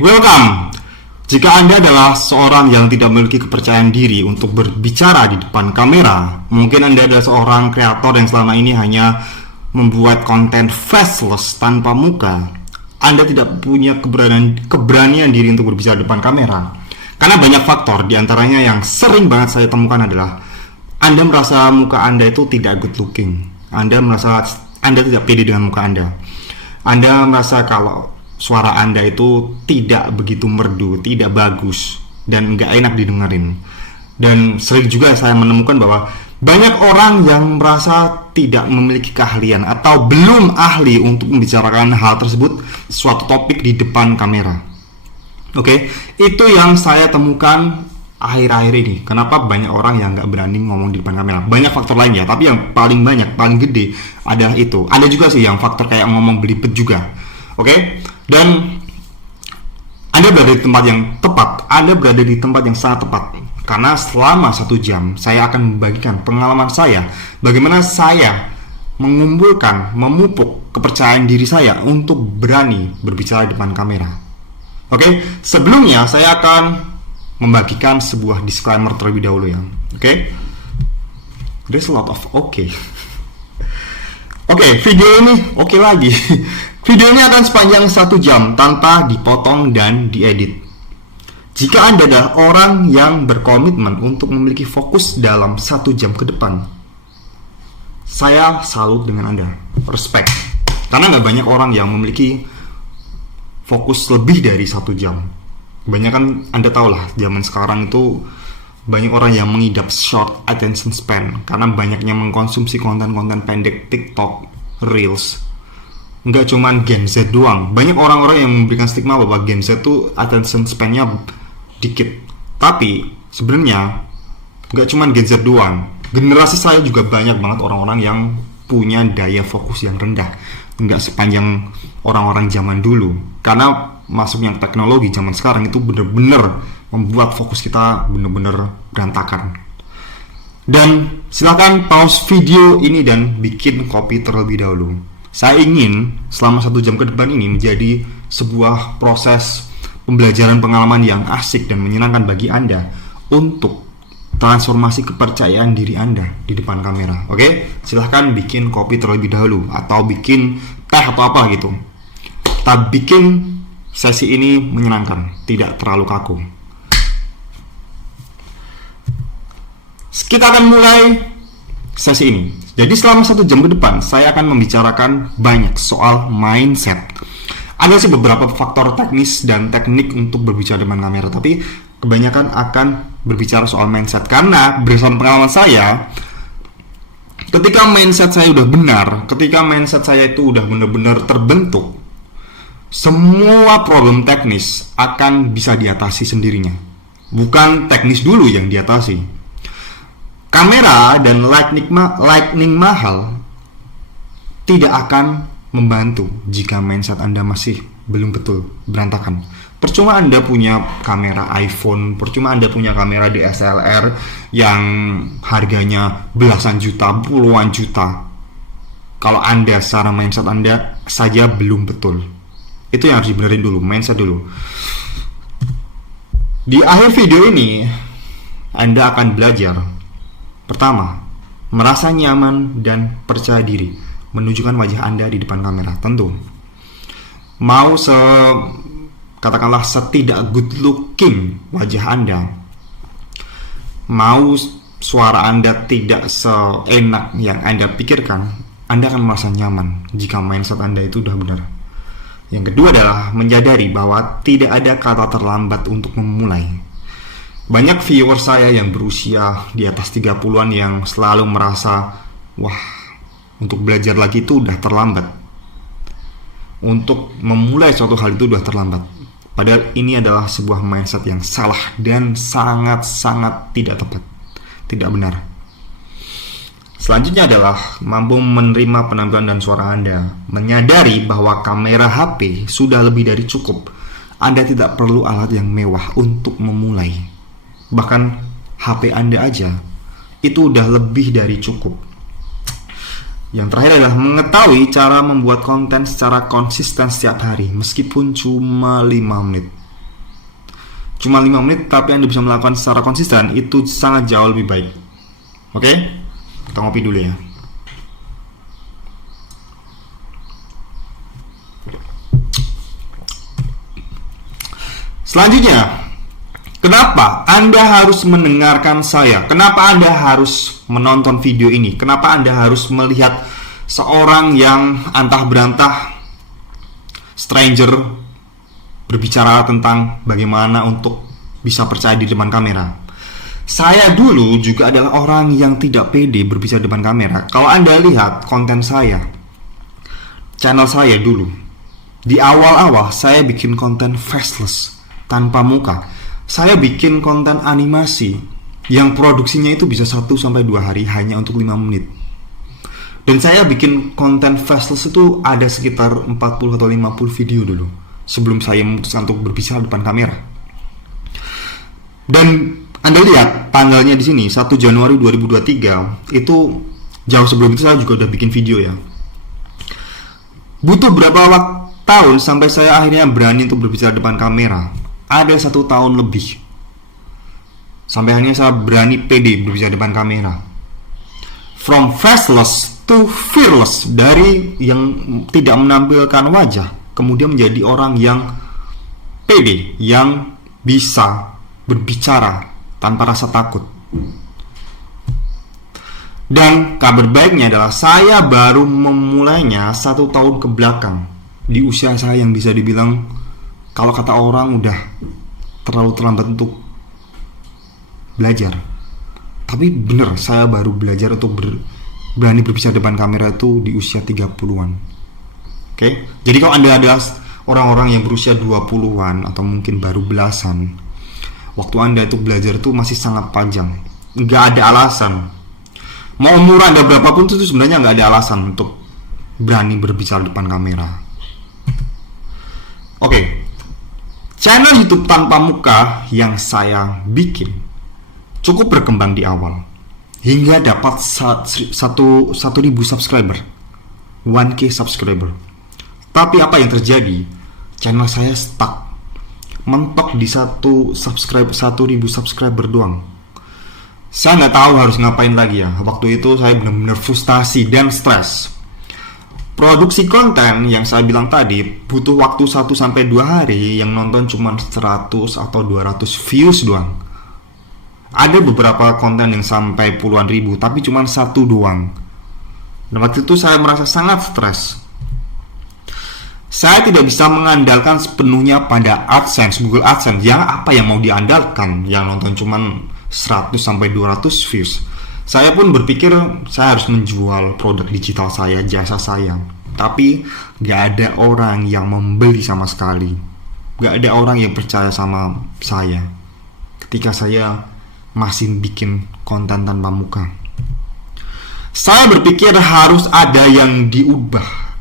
welcome. Jika Anda adalah seorang yang tidak memiliki kepercayaan diri untuk berbicara di depan kamera, mungkin Anda adalah seorang kreator yang selama ini hanya membuat konten faceless tanpa muka. Anda tidak punya keberanian diri untuk berbicara di depan kamera. Karena banyak faktor, diantaranya yang sering banget saya temukan adalah Anda merasa muka Anda itu tidak good looking. Anda merasa Anda tidak pede dengan muka Anda. Anda merasa kalau suara Anda itu tidak begitu merdu, tidak bagus, dan nggak enak didengerin. Dan sering juga saya menemukan bahwa banyak orang yang merasa tidak memiliki keahlian atau belum ahli untuk membicarakan hal tersebut, suatu topik di depan kamera. Oke, itu yang saya temukan akhir-akhir ini. Kenapa banyak orang yang nggak berani ngomong di depan kamera? Banyak faktor lainnya, tapi yang paling banyak, paling gede adalah itu. Ada juga sih yang faktor kayak ngomong belibet juga. Oke, dan Anda berada di tempat yang tepat. Anda berada di tempat yang sangat tepat. Karena selama 1 jam saya akan membagikan pengalaman saya, bagaimana saya mengumpulkan, memupuk kepercayaan diri saya untuk berani berbicara di depan kamera. Oke, sebelumnya saya akan membagikan sebuah disclaimer terlebih dahulu ya. Oke, there's a lot of okay. Oke, video ini oke lagi. Video ini akan sepanjang 1 jam tanpa dipotong dan diedit. Jika Anda adalah orang yang berkomitmen untuk memiliki fokus dalam 1 jam ke depan, saya salut dengan Anda, respect. Karena nggak banyak orang yang memiliki fokus lebih dari 1 jam. Kebanyakan Anda tahu lah, zaman sekarang itu banyak orang yang mengidap short attention span karena banyaknya mengkonsumsi konten-konten pendek TikTok, Reels. Nggak cuman Gen Z doang, banyak orang-orang yang memberikan stigma bahwa Gen Z tuh attention span-nya dikit. Tapi sebenarnya nggak cuman Gen Z doang, generasi saya juga banyak banget orang-orang yang punya daya fokus yang rendah. Nggak sepanjang orang-orang zaman dulu, karena masuknya teknologi zaman sekarang itu bener-bener membuat fokus kita bener-bener berantakan. Dan silakan pause video ini dan bikin kopi terlebih dahulu. Saya ingin selama 1 jam ke depan ini menjadi sebuah proses pembelajaran pengalaman yang asik dan menyenangkan bagi Anda untuk transformasi kepercayaan diri Anda di depan kamera. Oke, silahkan bikin kopi terlebih dahulu atau bikin teh atau apa gitu. Kita bikin sesi ini menyenangkan, tidak terlalu kaku. Kita akan mulai sesi ini. Jadi selama 1 jam ke depan saya akan membicarakan banyak soal mindset. Ada sih beberapa faktor teknis dan teknik untuk berbicara depan kamera, tapi kebanyakan akan berbicara soal mindset. Karena berdasarkan pengalaman saya, ketika mindset saya udah benar, ketika mindset saya itu udah benar-benar terbentuk, semua problem teknis akan bisa diatasi sendirinya. Bukan teknis dulu yang diatasi. Kamera dan lightning mahal tidak akan membantu jika mindset Anda masih belum betul berantakan. Percuma Anda punya kamera iPhone, percuma Anda punya kamera DSLR yang harganya belasan juta, puluhan juta, kalau Anda secara mindset Anda saja belum betul. Itu yang harus dibenerin dulu, mindset dulu. Di akhir video ini Anda akan belajar. Pertama, merasa nyaman dan percaya diri menunjukkan wajah Anda di depan kamera. Tentu mau katakanlah setidak good looking wajah Anda, mau suara Anda tidak seenak yang Anda pikirkan, Anda akan merasa nyaman jika mindset Anda itu sudah benar. Yang kedua adalah menyadari bahwa tidak ada kata terlambat untuk memulai. Banyak viewer saya yang berusia di atas 30-an yang selalu merasa, wah, untuk belajar lagi itu udah terlambat. Untuk memulai suatu hal itu udah terlambat. Padahal ini adalah sebuah mindset yang salah dan sangat-sangat tidak tepat. Tidak benar. Selanjutnya adalah mampu menerima penampilan dan suara Anda. Menyadari bahwa kamera HP sudah lebih dari cukup. Anda tidak perlu alat yang mewah untuk memulai. Bahkan HP Anda aja itu udah lebih dari cukup. Yang terakhir adalah mengetahui cara membuat konten secara konsisten setiap hari, meskipun cuma 5 menit. cuma 5 menit tapi Anda bisa melakukan secara konsisten, itu sangat jauh lebih baik. Oke? Kita ngopi dulu ya. Selanjutnya, kenapa Anda harus mendengarkan saya? Kenapa Anda harus menonton video ini? Kenapa Anda harus melihat seorang yang antah berantah stranger berbicara tentang bagaimana untuk bisa percaya di depan kamera? Saya dulu juga adalah orang yang tidak pede berbicara di depan kamera. Kalau Anda lihat konten saya, channel saya dulu, di awal-awal saya bikin konten faceless, tanpa muka. Saya bikin konten animasi yang produksinya itu bisa 1-2 hari hanya untuk 5 menit. Dan saya bikin konten faceless itu ada sekitar 40 atau 50 video dulu sebelum saya memutuskan untuk berbicara depan kamera. Dan Anda lihat tanggalnya di sini 1 Januari 2023, itu jauh sebelum itu saya juga udah bikin video ya. Butuh berapa tahun sampai saya akhirnya berani untuk berbicara depan kamera? Ada 1 tahun lebih sampai akhirnya saya berani pede berbicara depan kamera. From faceless to fearless, dari yang tidak menampilkan wajah kemudian menjadi orang yang pede, yang bisa berbicara tanpa rasa takut. Dan kabar baiknya adalah saya baru memulainya 1 tahun ke belakang, di usia saya yang bisa dibilang kalau kata orang udah terlalu terlambat untuk belajar. Tapi bener, saya baru belajar untuk berani berbicara depan kamera itu di usia 30-an. Oke? Jadi kalau Anda adalah orang-orang yang berusia 20-an atau mungkin baru belasan, waktu Anda itu belajar itu masih sangat panjang. Nggak ada alasan. Mau umur Anda berapapun itu sebenarnya nggak ada alasan untuk berani berbicara depan kamera. Oke. Channel YouTube tanpa muka yang saya bikin cukup berkembang di awal hingga dapat 1.000 subscriber, 1K subscriber. Tapi apa yang terjadi? Channel saya stuck, mentok di 1.000 subscriber doang. Saya nggak tahu harus ngapain lagi ya. Waktu itu saya benar-benar frustasi dan stres. Produksi konten yang saya bilang tadi butuh waktu 1-2 hari, yang nonton cuma 100 atau 200 views doang. Ada beberapa konten yang sampai puluhan ribu, tapi cuma 1 doang. Dan waktu itu saya merasa sangat stres. Saya tidak bisa mengandalkan sepenuhnya pada AdSense, Google AdSense. Yang apa yang mau diandalkan? Yang nonton cuma 100-200 views. Saya pun berpikir saya harus menjual produk digital saya, jasa saya. Tapi gak ada orang yang membeli sama sekali. Gak ada orang yang percaya sama saya ketika saya masih bikin konten tanpa muka. Saya berpikir harus ada yang diubah.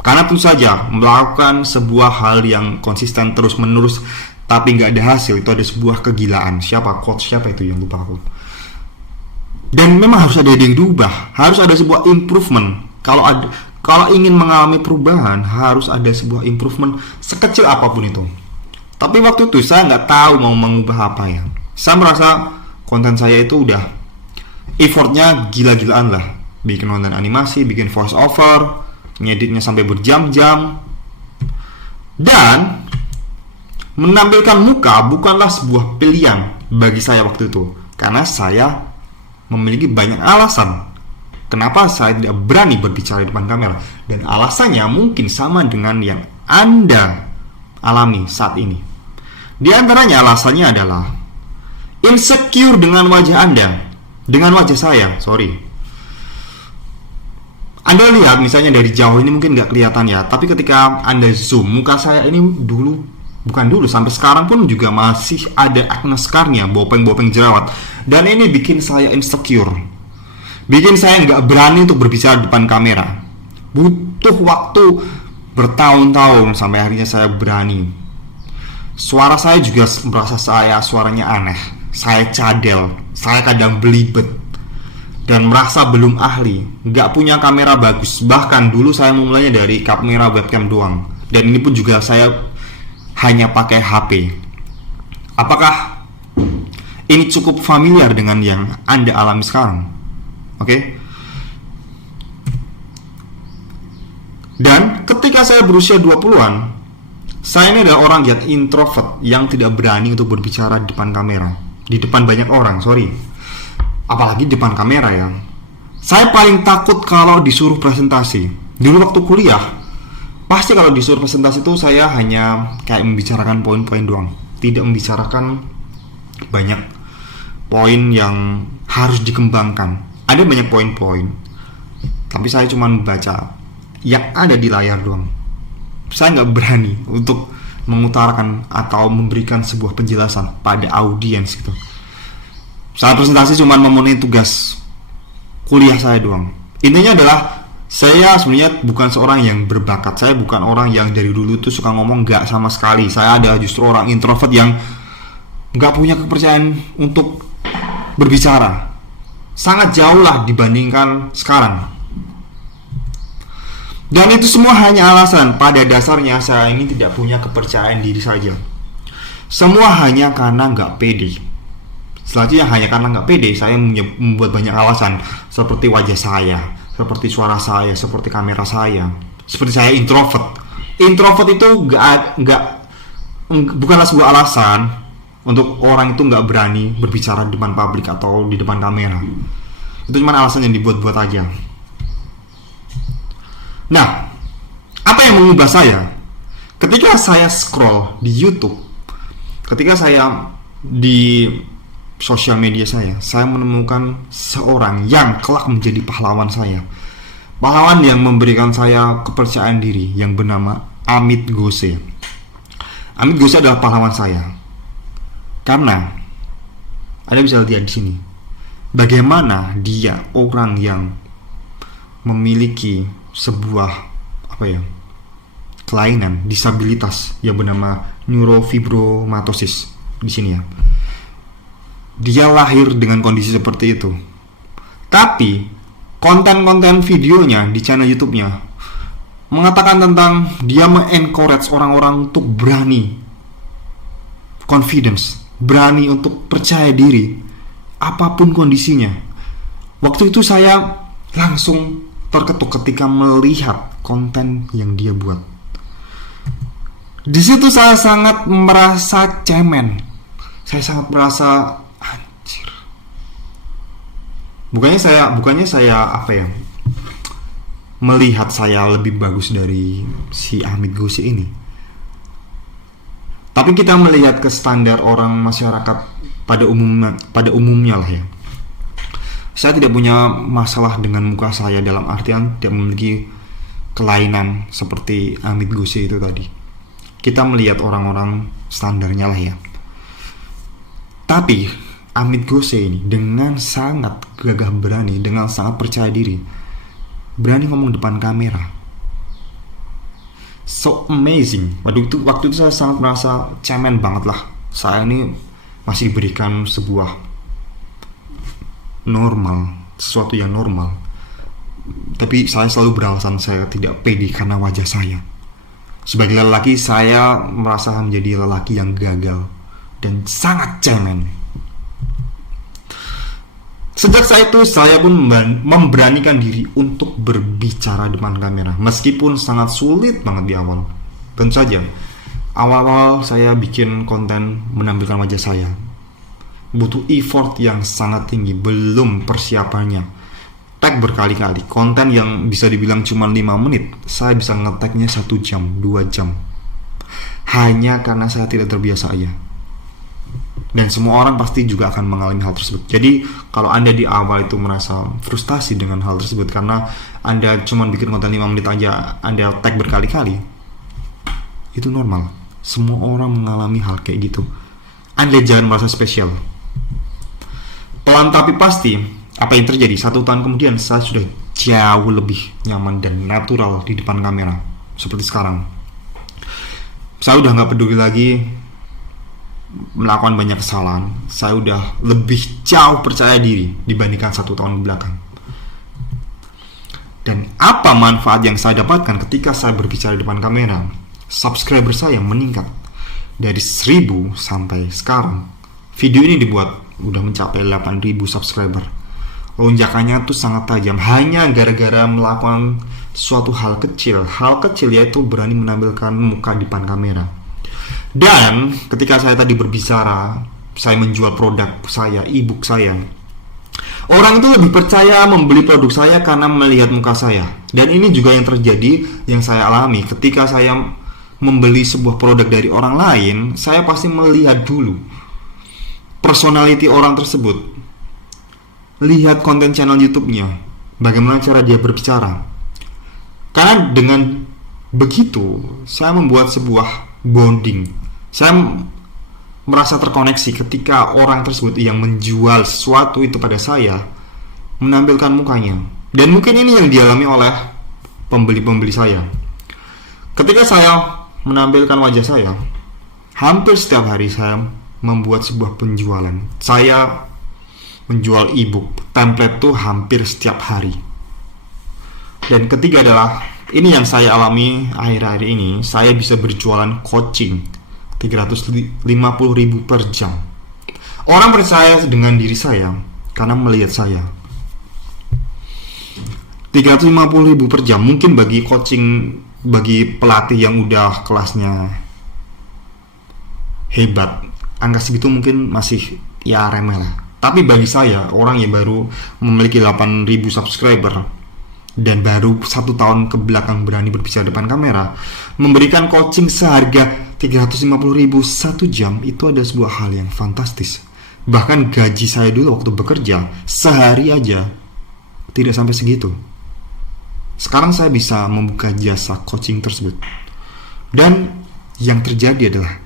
Karena tentu saja melakukan sebuah hal yang konsisten terus menerus tapi gak ada hasil, itu ada sebuah kegilaan. Siapa itu yang lupa aku. Dan memang harus ada yang diubah, harus ada sebuah improvement. Kalau ingin mengalami perubahan, harus ada sebuah improvement sekecil apapun itu. Tapi waktu itu saya nggak tahu mau mengubah apa ya. Saya merasa konten saya itu udah effortnya gila-gilaan lah. Bikin konten animasi, bikin voice over, ngeditnya sampai berjam-jam. Dan menampilkan muka bukanlah sebuah pilihan bagi saya waktu itu, karena saya memiliki banyak alasan kenapa saya tidak berani berbicara di depan kamera. Dan alasannya mungkin sama dengan yang Anda alami saat ini. Di antaranya alasannya adalah insecure dengan wajah Anda, dengan wajah saya, Anda lihat misalnya dari jauh ini mungkin nggak kelihatan ya, tapi ketika Anda zoom, muka saya ini sampai sekarang pun juga masih ada acne scar-nya, bopeng-bopeng jerawat. Dan ini bikin saya insecure, bikin saya nggak berani untuk berbicara di depan kamera. Butuh waktu bertahun-tahun sampai akhirnya saya berani. Suara saya juga merasa suaranya aneh. Saya cadel, saya kadang belibet, dan merasa belum ahli, nggak punya kamera bagus. Bahkan dulu saya memulainya dari kamera webcam doang. Dan ini pun juga saya hanya pakai HP. Apakah ini cukup familiar dengan yang Anda alami sekarang? Oke? Dan ketika saya berusia 20-an, saya ini adalah orang yang introvert, yang tidak berani untuk berbicara di depan kamera, di depan banyak orang, apalagi di depan kamera ya. Saya paling takut kalau disuruh presentasi. Dulu waktu kuliah, pasti kalau disuruh presentasi itu saya hanya kayak membicarakan poin-poin doang, tidak membicarakan banyak poin yang harus dikembangkan. Ada banyak poin-poin, tapi saya cuma membaca yang ada di layar doang. Saya nggak berani untuk mengutarakan atau memberikan sebuah penjelasan pada audiens gitu. Saat presentasi cuma memenuhi tugas kuliah saya doang. Intinya adalah saya sebenarnya bukan seorang yang berbakat. Saya bukan orang yang dari dulu tuh suka ngomong, nggak sama sekali. Saya adalah justru orang introvert yang nggak punya kepercayaan untuk berbicara. Sangat jauh lah dibandingkan sekarang. Dan itu semua hanya alasan. Pada dasarnya saya ini tidak punya kepercayaan diri saja. Semua hanya karena nggak pede. Selanjutnya hanya karena nggak pede, saya membuat banyak alasan. Seperti wajah saya, seperti suara saya, seperti kamera saya, seperti saya introvert. Introvert itu bukanlah sebuah alasan untuk orang itu nggak berani berbicara di depan publik atau di depan kamera. Itu cuma alasan yang dibuat-buat aja. Nah, apa yang mengubah saya? Ketika saya scroll di YouTube, ketika saya di sosial media saya menemukan seorang yang kelak menjadi pahlawan saya. Pahlawan yang memberikan saya kepercayaan diri, yang bernama Amit Gose. Amit Gose adalah pahlawan saya. Karena Anda bisa lihat di sini bagaimana dia orang yang memiliki sebuah kelainan disabilitas yang bernama neurofibromatosis di sini ya. Dia lahir dengan kondisi seperti itu. Tapi konten-konten videonya di channel YouTube-nya mengatakan tentang dia me-encourage orang-orang untuk berani, confidence, berani untuk percaya diri apapun kondisinya. Waktu itu saya langsung terketuk ketika melihat konten yang dia buat. Di situ saya sangat merasa cemen. Saya sangat merasa anjir. Bukannya saya melihat saya lebih bagus dari si Amit Gose ini. Tapi kita melihat ke standar orang masyarakat pada umumnya lah ya. Saya tidak punya masalah dengan muka saya, dalam artian tidak memiliki kelainan seperti Amit Gose itu tadi. Kita melihat orang-orang standarnya lah ya. Tapi Amit Gose ini dengan sangat gagah berani, dengan sangat percaya diri, berani ngomong depan kamera. So amazing. Waktu itu saya sangat merasa cemen banget lah. Saya ini masih diberikan sebuah normal, sesuatu yang normal. Tapi saya selalu beralasan saya tidak pede karena wajah saya. Sebagai lelaki, saya merasa menjadi lelaki yang gagal dan sangat cemen. Sejak saat itu saya pun memberanikan diri untuk berbicara depan kamera, meskipun sangat sulit banget di awal. Tentu saja awal-awal saya bikin konten menampilkan wajah saya butuh effort yang sangat tinggi, belum persiapannya. Tag berkali-kali, konten yang bisa dibilang cuma 5 menit, saya bisa nge-tagnya 1 jam, 2 jam. Hanya karena saya tidak terbiasa aja. Dan semua orang pasti juga akan mengalami hal tersebut. Jadi kalau Anda di awal itu merasa frustasi dengan hal tersebut karena Anda cuma bikin konten 5 menit aja, Anda tag berkali-kali, itu normal. Semua orang mengalami hal kayak gitu. Anda jangan merasa spesial. Pelan tapi pasti, apa yang terjadi 1 tahun kemudian saya sudah jauh lebih nyaman dan natural di depan kamera seperti sekarang. Saya udah gak peduli lagi melakukan banyak kesalahan. Saya udah lebih jauh percaya diri dibandingkan 1 tahun belakang. Dan apa manfaat yang saya dapatkan ketika saya berbicara di depan kamera? Subscriber saya meningkat dari 1000 sampai sekarang video ini dibuat udah mencapai 8000 subscriber. Lonjakannya tuh sangat tajam hanya gara-gara melakukan suatu hal kecil yaitu berani menampilkan muka di depan kamera. Dan ketika saya tadi berbicara, saya menjual produk saya, ebook saya, orang itu lebih percaya membeli produk saya karena melihat muka saya. Dan ini juga yang terjadi, yang saya alami ketika saya membeli sebuah produk dari orang lain. Saya pasti melihat dulu personality orang tersebut, lihat konten channel YouTube-nya, bagaimana cara dia berbicara. Karena dengan begitu saya membuat sebuah bonding. Saya merasa terkoneksi ketika orang tersebut yang menjual sesuatu itu pada saya menampilkan mukanya. Dan mungkin ini yang dialami oleh pembeli-pembeli saya. Ketika saya menampilkan wajah saya, hampir setiap hari saya membuat sebuah penjualan. Saya menjual ebook, template tuh hampir setiap hari. Dan ketiga adalah, ini yang saya alami akhir-akhir ini, saya bisa berjualan coaching 350.000 per jam. Orang percaya dengan diri saya karena melihat saya. 350.000 per jam mungkin bagi coaching, bagi pelatih yang udah kelasnya hebat, angka segitu mungkin masih ya remeh lah. Tapi bagi saya, orang yang baru memiliki 8.000 subscriber dan baru 1 tahun ke belakang berani berbicara depan kamera, memberikan coaching seharga 350.000 1 jam, itu adalah sebuah hal yang fantastis. Bahkan gaji saya dulu waktu bekerja sehari aja tidak sampai segitu. Sekarang saya bisa membuka jasa coaching tersebut. Dan yang terjadi adalah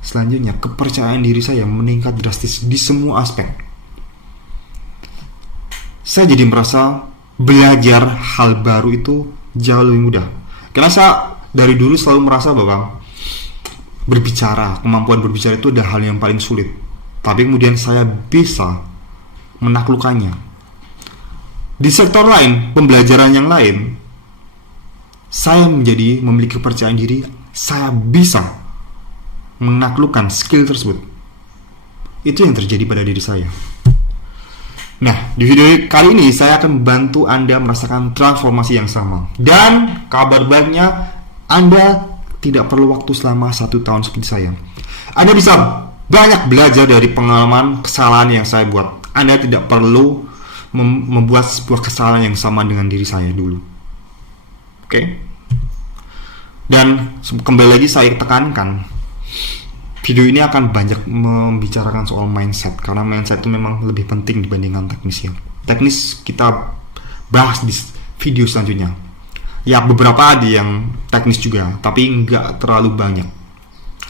selanjutnya kepercayaan diri saya meningkat drastis di semua aspek. Saya jadi merasa belajar hal baru itu jauh lebih mudah. Karena saya dari dulu selalu merasa bahwa berbicara, kemampuan berbicara itu adalah hal yang paling sulit. Tapi kemudian saya bisa menaklukkannya. Di sektor lain, pembelajaran yang lain, saya menjadi memiliki kepercayaan diri. Saya bisa menaklukkan skill tersebut. Itu yang terjadi pada diri saya. Nah, di video kali ini saya akan membantu Anda merasakan transformasi yang sama. Dan kabar baiknya, Anda tidak perlu waktu selama 1 tahun seperti saya. Anda bisa banyak belajar dari pengalaman kesalahan yang saya buat. Anda tidak perlu membuat sebuah kesalahan yang sama dengan diri saya dulu. Oke? Dan kembali lagi saya tekankan, video ini akan banyak membicarakan soal mindset, karena mindset itu memang lebih penting dibandingkan teknisnya. Teknis kita bahas di video selanjutnya. Ya, beberapa ada yang teknis juga, tapi nggak terlalu banyak.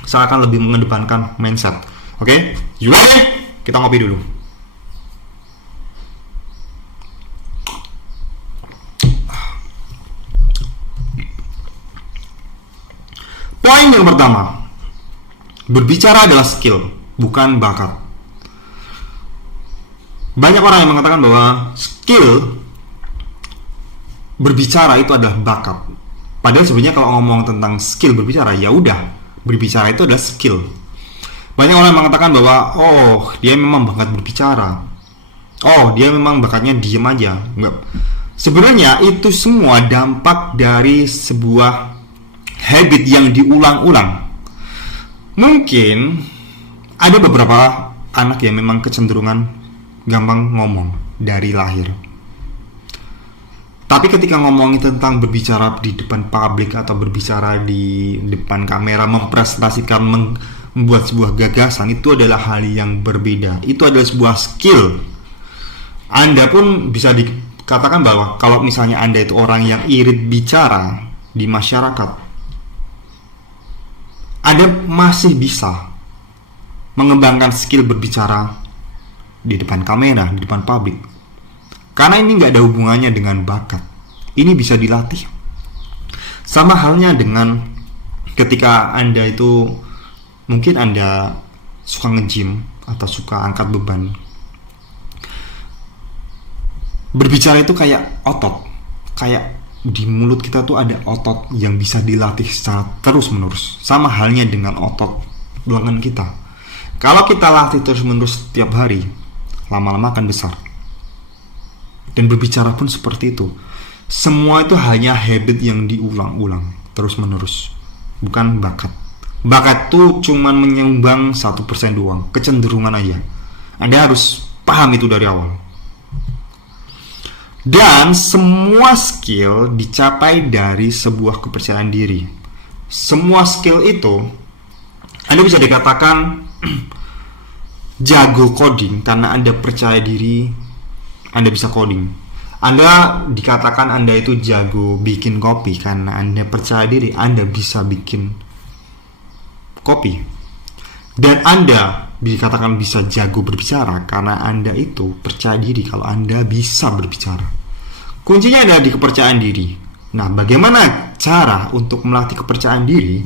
Saya akan lebih mengedepankan mindset. Oke? Juga deh, kita ngopi dulu. Poin yang pertama, berbicara adalah skill, bukan bakat. Banyak orang yang mengatakan bahwa skill berbicara itu adalah bakat. Padahal sebenarnya kalau ngomong tentang skill berbicara, ya udah, berbicara itu adalah skill. Banyak orang yang mengatakan bahwa oh, dia memang bakat berbicara. Oh, dia memang bakatnya diem aja. Enggak. Sebenarnya itu semua dampak dari sebuah habit yang diulang-ulang. Mungkin ada beberapa anak yang memang kecenderungan gampang ngomong dari lahir. Tapi ketika ngomongin tentang berbicara di depan publik atau berbicara di depan kamera, mempresentasikan, membuat sebuah gagasan, itu adalah hal yang berbeda. Itu adalah sebuah skill. Anda pun bisa dikatakan bahwa kalau misalnya Anda itu orang yang irit bicara di masyarakat, Anda masih bisa mengembangkan skill berbicara di depan kamera, di depan publik. Karena ini nggak ada hubungannya dengan bakat. Ini bisa dilatih. Sama halnya dengan ketika Anda itu, mungkin Anda suka nge-gym atau suka angkat beban. Berbicara itu kayak otot. Kayak di mulut kita tuh ada otot yang bisa dilatih secara terus-menerus. Sama halnya dengan otot lengan kita. Kalau kita latih terus-menerus setiap hari, lama-lama akan besar. Dan berbicara pun seperti itu. Semua itu hanya habit yang diulang-ulang terus-menerus, bukan bakat. Bakat itu cuma menyumbang 1% doang, kecenderungan aja. Anda harus paham itu dari awal. Dan semua skill dicapai dari sebuah kepercayaan diri. Semua skill itu Anda bisa dikatakan jago coding karena Anda percaya diri Anda bisa coding. Anda dikatakan Anda itu jago bikin kopi karena Anda percaya diri Anda bisa bikin kopi. Dan Anda dikatakan bisa jago berbicara karena Anda itu percaya diri kalau Anda bisa berbicara. Kuncinya ada di kepercayaan diri. Nah, bagaimana cara untuk melatih kepercayaan diri?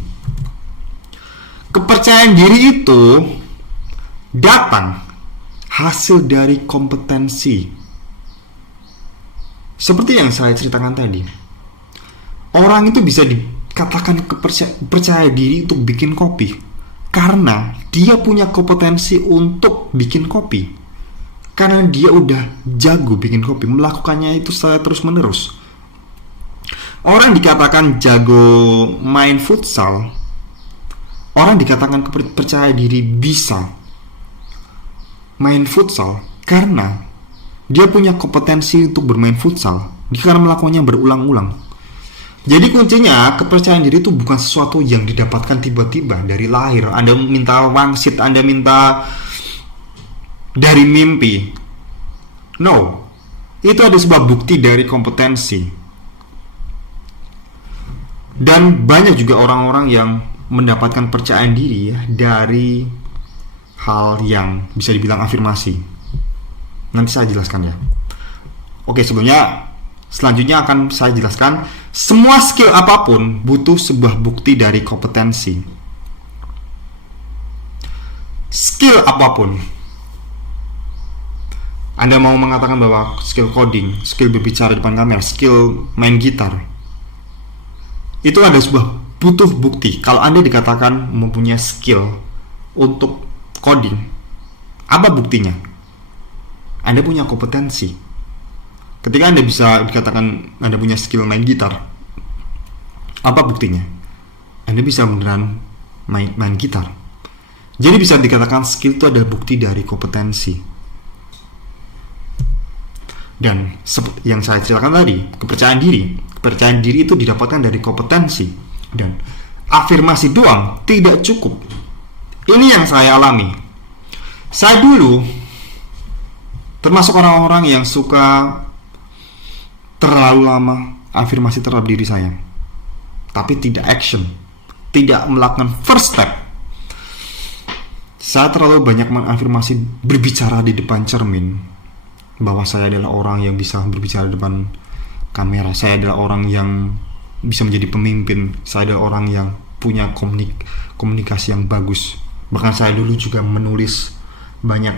Kepercayaan diri itu datang hasil dari kompetensi. Seperti yang saya ceritakan tadi, orang itu bisa dikatakan percaya diri untuk bikin kopi karena dia punya kompetensi untuk bikin kopi. Karena dia udah jago bikin kopi, melakukannya itu secara terus menerus. Orang dikatakan jago main futsal, orang dikatakan percaya diri bisa main futsal karena dia punya kompetensi untuk bermain futsal. Dia karena melakukannya berulang-ulang. Jadi kuncinya kepercayaan diri itu bukan sesuatu yang didapatkan tiba-tiba dari lahir. Anda minta wangsit, Anda minta dari mimpi. No, itu ada sebuah bukti dari kompetensi. Dan banyak juga orang-orang yang mendapatkan percayaan diri ya, dari hal yang bisa dibilang afirmasi. Nanti saya jelaskan ya. Oke, selanjutnya akan saya jelaskan. Semua skill apapun butuh sebuah bukti dari kompetensi. Skill apapun. Anda mau mengatakan bahwa skill coding, skill berbicara depan kamera, skill main gitar, itu ada sebuah butuh bukti. Kalau Anda dikatakan mempunyai skill untuk coding, apa buktinya? Anda punya kompetensi. Ketika Anda bisa dikatakan Anda punya skill main gitar, apa buktinya? Anda bisa beneran main gitar. Jadi bisa dikatakan skill itu adalah bukti dari kompetensi. Dan seperti yang saya ceritakan tadi, kepercayaan diri itu didapatkan dari kompetensi. Dan afirmasi doang tidak cukup. Ini yang saya alami. Saya dulu termasuk orang-orang yang suka terlalu lama afirmasi terhadap diri saya, tapi tidak action, tidak melakukan first step. Saya terlalu banyak mengafirmasi berbicara di depan cermin, bahwa saya adalah orang yang bisa berbicara di depan kamera, saya adalah orang yang bisa menjadi pemimpin, saya adalah orang yang punya komunikasi yang bagus. Bahkan saya dulu juga menulis banyak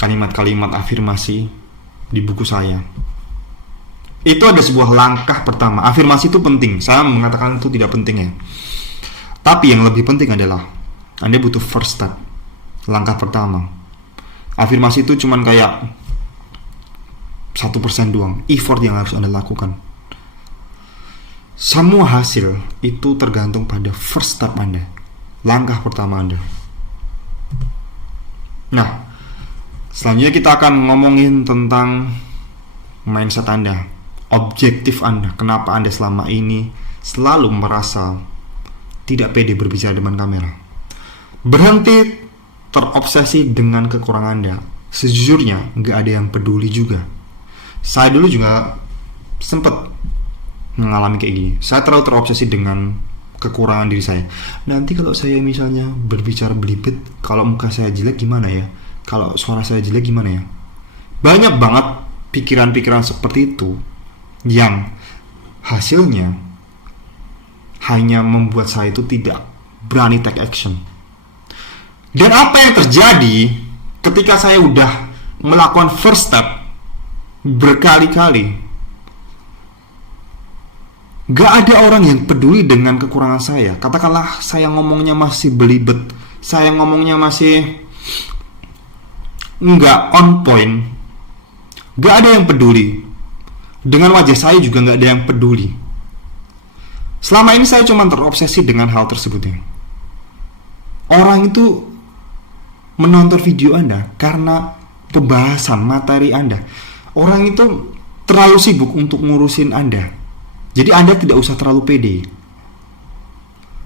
kalimat-kalimat afirmasi di buku saya. Itu ada sebuah langkah pertama. Afirmasi itu penting. Saya mengatakan itu tidak penting ya. Tapi yang lebih penting adalah Anda butuh first step, langkah pertama. Afirmasi itu cuman kayak 1% doang, effort yang harus Anda lakukan. Semua hasil itu tergantung pada first step Anda, langkah pertama Anda. Nah, selanjutnya kita akan ngomongin tentang mindset Anda, objektif Anda. Kenapa Anda selama ini selalu merasa tidak pede berbicara depan kamera? Berhenti terobsesi dengan kekurangan Anda. Sejujurnya nggak ada yang peduli juga. Saya dulu juga sempat mengalami kayak gini. Saya terlalu terobsesi dengan kekurangan diri saya. Nanti kalau saya misalnya berbicara belibet, kalau muka saya jelek gimana ya? Kalau suara saya jelek gimana ya? Banyak banget pikiran-pikiran seperti itu yang hasilnya hanya membuat saya itu tidak berani take action. Dan apa yang terjadi ketika saya udah melakukan first step berkali-kali? Gak ada orang yang peduli dengan kekurangan saya. Katakanlah saya ngomongnya masih belibet, saya ngomongnya masih nggak on point, nggak ada yang peduli. Dengan wajah saya juga nggak ada yang peduli. Selama ini saya cuma terobsesi dengan hal tersebut ya. Orang itu menonton video Anda karena pembahasan materi Anda. Orang itu terlalu sibuk untuk ngurusin Anda. Jadi Anda tidak usah terlalu pede.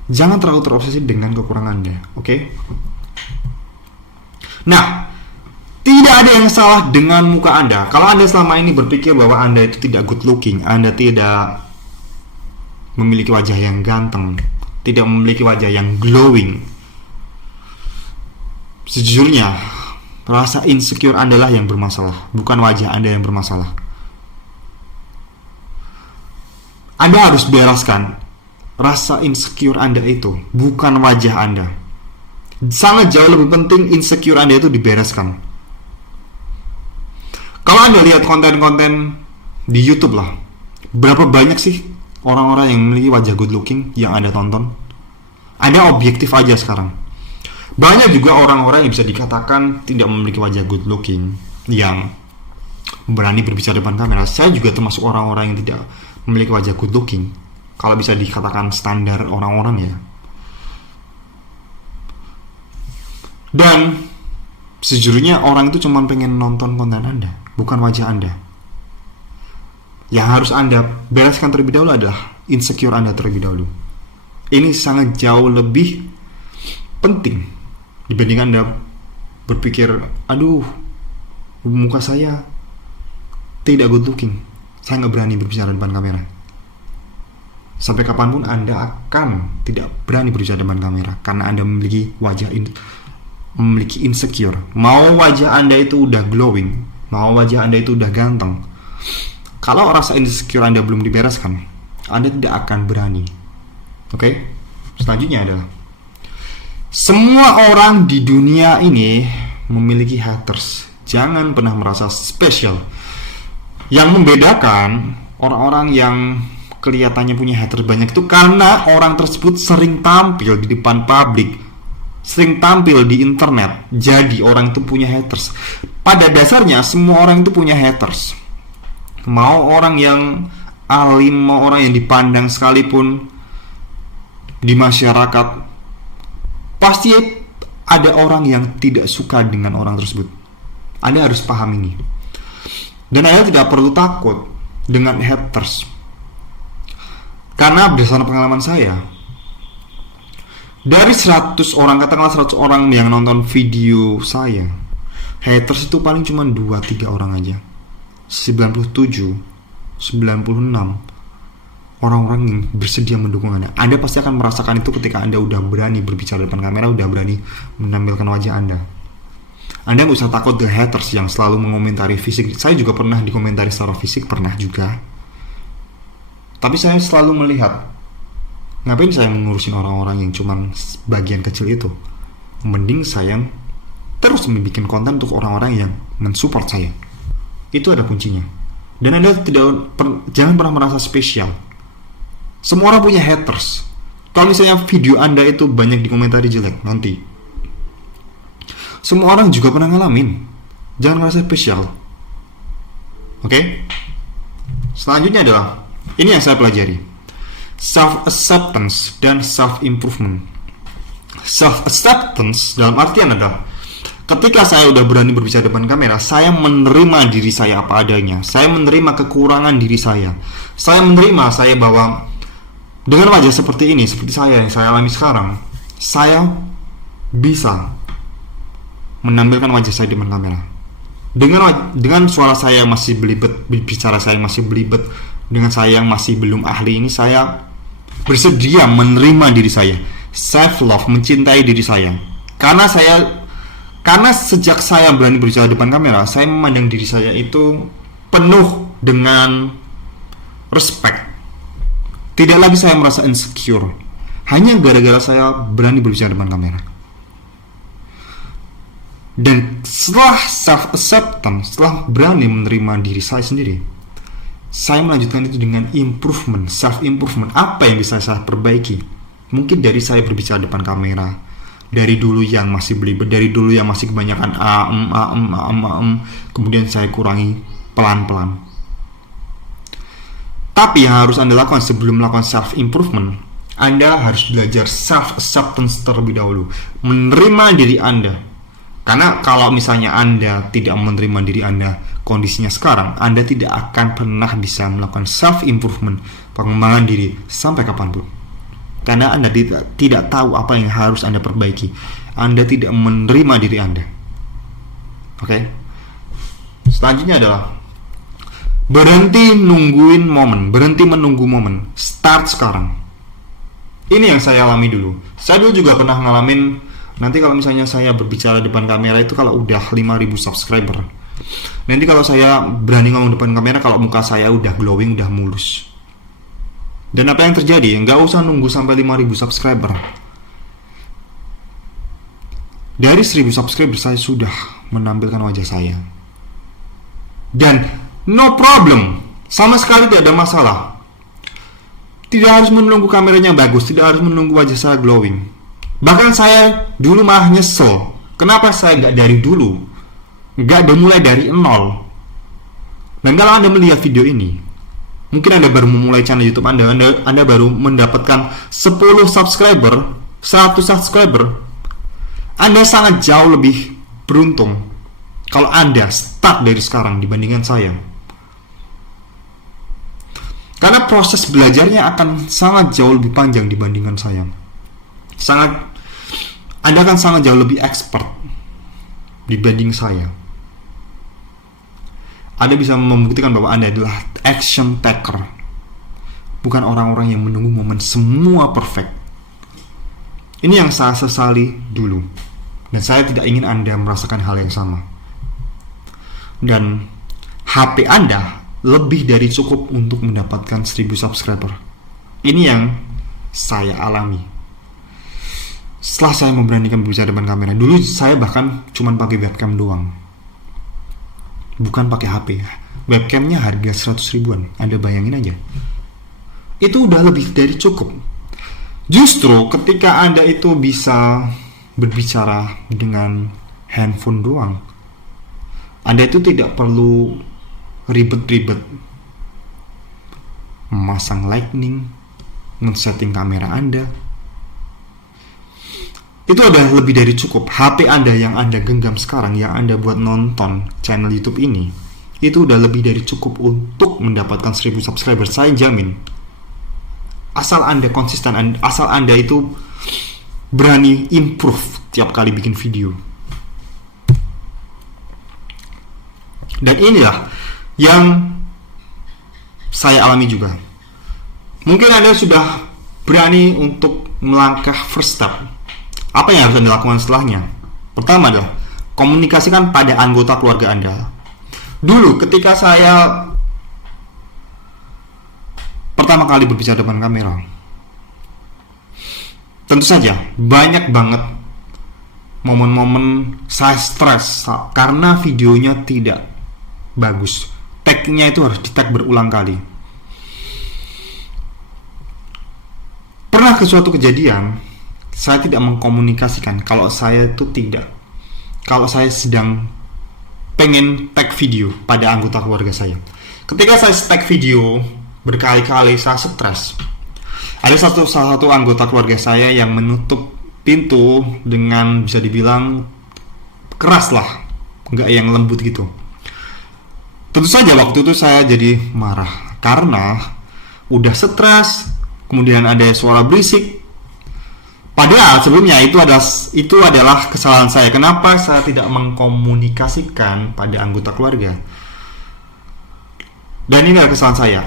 Jangan terlalu terobsesi dengan kekurangan Anda, oke? Nah, tidak ada yang salah dengan muka Anda. Kalau Anda selama ini berpikir bahwa Anda itu tidak good looking, Anda tidak memiliki wajah yang ganteng, tidak memiliki wajah yang glowing, sejujurnya rasa insecure Anda lah yang bermasalah, bukan wajah Anda yang bermasalah. Anda harus bereskan rasa insecure Anda itu, bukan wajah Anda. Sangat jauh lebih penting insecure Anda itu dibereskan. Kalau Anda lihat konten-konten di YouTube lah, berapa banyak sih orang-orang yang memiliki wajah good looking yang Anda tonton? Anda objektif aja sekarang. Banyak juga orang-orang yang bisa dikatakan tidak memiliki wajah good looking yang berani berbicara depan kamera. Saya juga termasuk orang-orang yang tidak memiliki wajah good looking, kalau bisa dikatakan standar orang-orang ya. Dan sejujurnya orang itu cuma pengen nonton konten Anda, bukan wajah Anda. Yang harus Anda bereskan terlebih dahulu adalah insecure Anda terlebih dahulu. Ini sangat jauh lebih penting dibanding Anda berpikir, aduh, muka saya tidak good looking, saya nggak berani berbicara depan kamera. Sampai kapanpun Anda akan tidak berani berbicara depan kamera karena Anda memiliki memiliki insecure. Mau wajah Anda itu udah glowing, mau wajah Anda itu udah ganteng, kalau rasa insecure Anda belum dibereskan, Anda tidak akan berani. Oke? Selanjutnya adalah semua orang di dunia ini memiliki haters. Jangan pernah merasa spesial. Yang membedakan orang-orang yang kelihatannya punya haters banyak itu karena orang tersebut sering tampil di depan publik, sering tampil di internet. Jadi orang itu punya haters. Pada dasarnya semua orang itu punya haters. Mau orang yang alim, mau orang yang dipandang sekalipun di masyarakat, pasti ada orang yang tidak suka dengan orang tersebut. Anda harus paham ini. Dan Anda tidak perlu takut dengan haters. Karena berdasarkan pengalaman saya, dari 100 orang, katakanlah 100 orang yang nonton video saya, haters itu paling cuma 2-3 orang aja. 97, 96 orang-orang yang bersedia mendukung Anda. Anda pasti akan merasakan itu ketika Anda udah berani berbicara depan kamera, udah berani menampilkan wajah Anda. Anda nggak usah takut the haters yang selalu mengomentari fisik. Saya juga pernah dikomentari secara fisik, pernah juga. Tapi saya selalu melihat, ngapain saya mengurusin orang-orang yang cuman bagian kecil itu? Mending saya terus membuat konten untuk orang-orang yang mensupport saya. Itu ada kuncinya. Dan Anda jangan pernah merasa spesial. Semua orang punya haters. Kalau misalnya video Anda itu banyak dikomentari jelek nanti, semua orang juga pernah ngalamin. Jangan merasa spesial. Oke? Selanjutnya adalah ini yang saya pelajari, self-acceptance dan self-improvement. Self-acceptance dalam artian adalah ketika saya udah berani berbicara depan kamera, saya menerima diri saya apa adanya. Saya menerima kekurangan diri saya. Saya menerima saya bahwa dengan wajah seperti ini, seperti saya yang saya alami sekarang, saya bisa menampilkan wajah saya di depan kamera. Dengan suara saya yang masih belibet, bicara saya yang masih belibet, dengan saya yang masih belum ahli ini, saya bersedia menerima diri saya. Self love, mencintai diri saya. Karena sejak saya berani berbicara depan kamera, saya memandang diri saya itu penuh dengan respect. Tidak lagi saya merasa insecure hanya gara-gara saya berani berbicara depan kamera. Dan setelah self-acceptance, setelah berani menerima diri saya sendiri, saya melanjutkan itu dengan improvement, self-improvement. Apa yang bisa saya perbaiki? Mungkin dari saya berbicara depan kamera, Dari dulu yang masih belibet, dari dulu yang masih kebanyakan kemudian saya kurangi pelan-pelan. Tapi yang harus Anda lakukan sebelum melakukan self improvement, Anda harus belajar self acceptance terlebih dahulu, menerima diri Anda. Karena kalau misalnya Anda tidak menerima diri Anda kondisinya sekarang, Anda tidak akan pernah bisa melakukan self improvement, pengembangan diri sampai kapanpun. Karena Anda tidak tahu apa yang harus Anda perbaiki. Anda tidak menerima diri Anda. Oke? Selanjutnya adalah berhenti nungguin momen, berhenti menunggu momen. Start sekarang. Ini yang saya alami dulu. Saya dulu juga pernah ngalamin, nanti kalau misalnya saya berbicara depan kamera itu kalau udah 5.000 subscriber. Nanti kalau saya berani ngomong depan kamera, kalau muka saya udah glowing, udah mulus. Dan apa yang terjadi? Nggak usah nunggu sampai 5.000 subscriber. Dari 1.000 subscriber saya sudah menampilkan wajah saya. Dan no problem, sama sekali tidak ada masalah. Tidak harus menunggu kameranya bagus, tidak harus menunggu wajah saya glowing. Bahkan saya dulu malah nyesel, kenapa saya nggak dari dulu, nggak dimulai dari nol. Dan kalau Anda melihat video ini, mungkin Anda baru memulai channel YouTube Anda baru mendapatkan 10 subscriber, 100 subscriber, Anda sangat jauh lebih beruntung kalau Anda start dari sekarang dibandingkan saya. Karena proses belajarnya akan sangat jauh lebih panjang dibandingkan saya. Anda akan sangat jauh lebih expert dibanding saya. Anda bisa membuktikan bahwa Anda adalah action taker, bukan orang-orang yang menunggu momen semua perfect. Ini yang saya sesali dulu, dan saya tidak ingin Anda merasakan hal yang sama. Dan HP Anda lebih dari cukup untuk mendapatkan 1.000 subscriber. Ini yang saya alami setelah saya memberanikan berbicara depan kamera. Dulu saya bahkan cuma pakai webcam doang, bukan pakai HP. Webcamnya harga 100 ribuan. Anda bayangin aja, itu udah lebih dari cukup. Justru ketika Anda itu bisa berbicara dengan handphone doang, Anda itu tidak perlu ribet-ribet memasang lightning, men-setting kamera Anda. Itu udah lebih dari cukup. HP Anda yang Anda genggam sekarang, yang Anda buat nonton channel YouTube ini, itu udah lebih dari cukup untuk mendapatkan 1.000 subscriber. Saya jamin. Asal Anda konsisten, asal Anda itu berani improve tiap kali bikin video. Dan inilah yang saya alami juga. Mungkin Anda sudah berani untuk melangkah first step. Apa yang harus Anda lakukan setelahnya? Pertama adalah komunikasikan pada anggota keluarga Anda. Dulu ketika saya pertama kali berbicara depan kamera, tentu saja banyak banget momen-momen saya stres karena videonya tidak bagus. Tag-nya itu harus di-tag berulang kali. Pernah ke suatu kejadian, saya tidak mengkomunikasikan kalau saya sedang pengen tag video pada anggota keluarga saya. Ketika saya tag video berkali-kali, saya stres. Ada salah satu anggota keluarga saya yang menutup pintu dengan bisa dibilang keras lah, nggak yang lembut gitu. Tentu saja waktu itu saya jadi marah karena udah stres, kemudian ada suara berisik. Padahal sebelumnya itu adalah kesalahan saya. Kenapa saya tidak mengkomunikasikan pada anggota keluarga? Dan ini adalah kesalahan saya.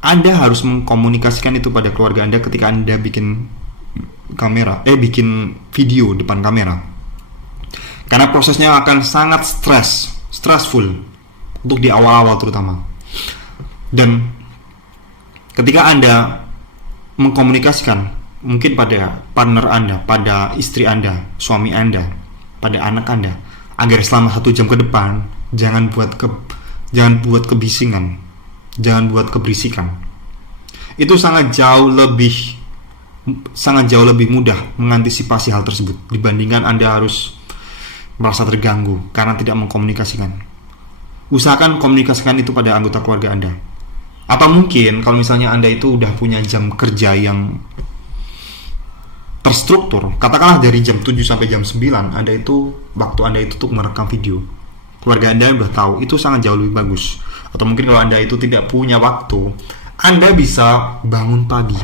Anda harus mengkomunikasikan itu pada keluarga Anda ketika Anda bikin video depan kamera. Karena prosesnya akan sangat stressful untuk di awal-awal terutama. Dan ketika Anda mengkomunikasikan mungkin pada partner Anda, pada istri Anda, suami Anda, pada anak Anda, agar selama 1 jam ke depan jangan buat kebisingan, jangan buat keberisikan. Itu sangat jauh lebih sangat jauh lebih mudah mengantisipasi hal tersebut dibandingkan Anda harus merasa terganggu karena tidak mengkomunikasikan. Usahakan komunikasikan itu pada anggota keluarga Anda. Atau mungkin kalau misalnya Anda itu udah punya jam kerja yang terstruktur, katakanlah dari jam 7 sampai jam 9 Anda itu, waktu Anda itu untuk merekam video, keluarga Anda udah tahu, itu sangat jauh lebih bagus. Atau mungkin kalau Anda itu tidak punya waktu, Anda bisa bangun pagi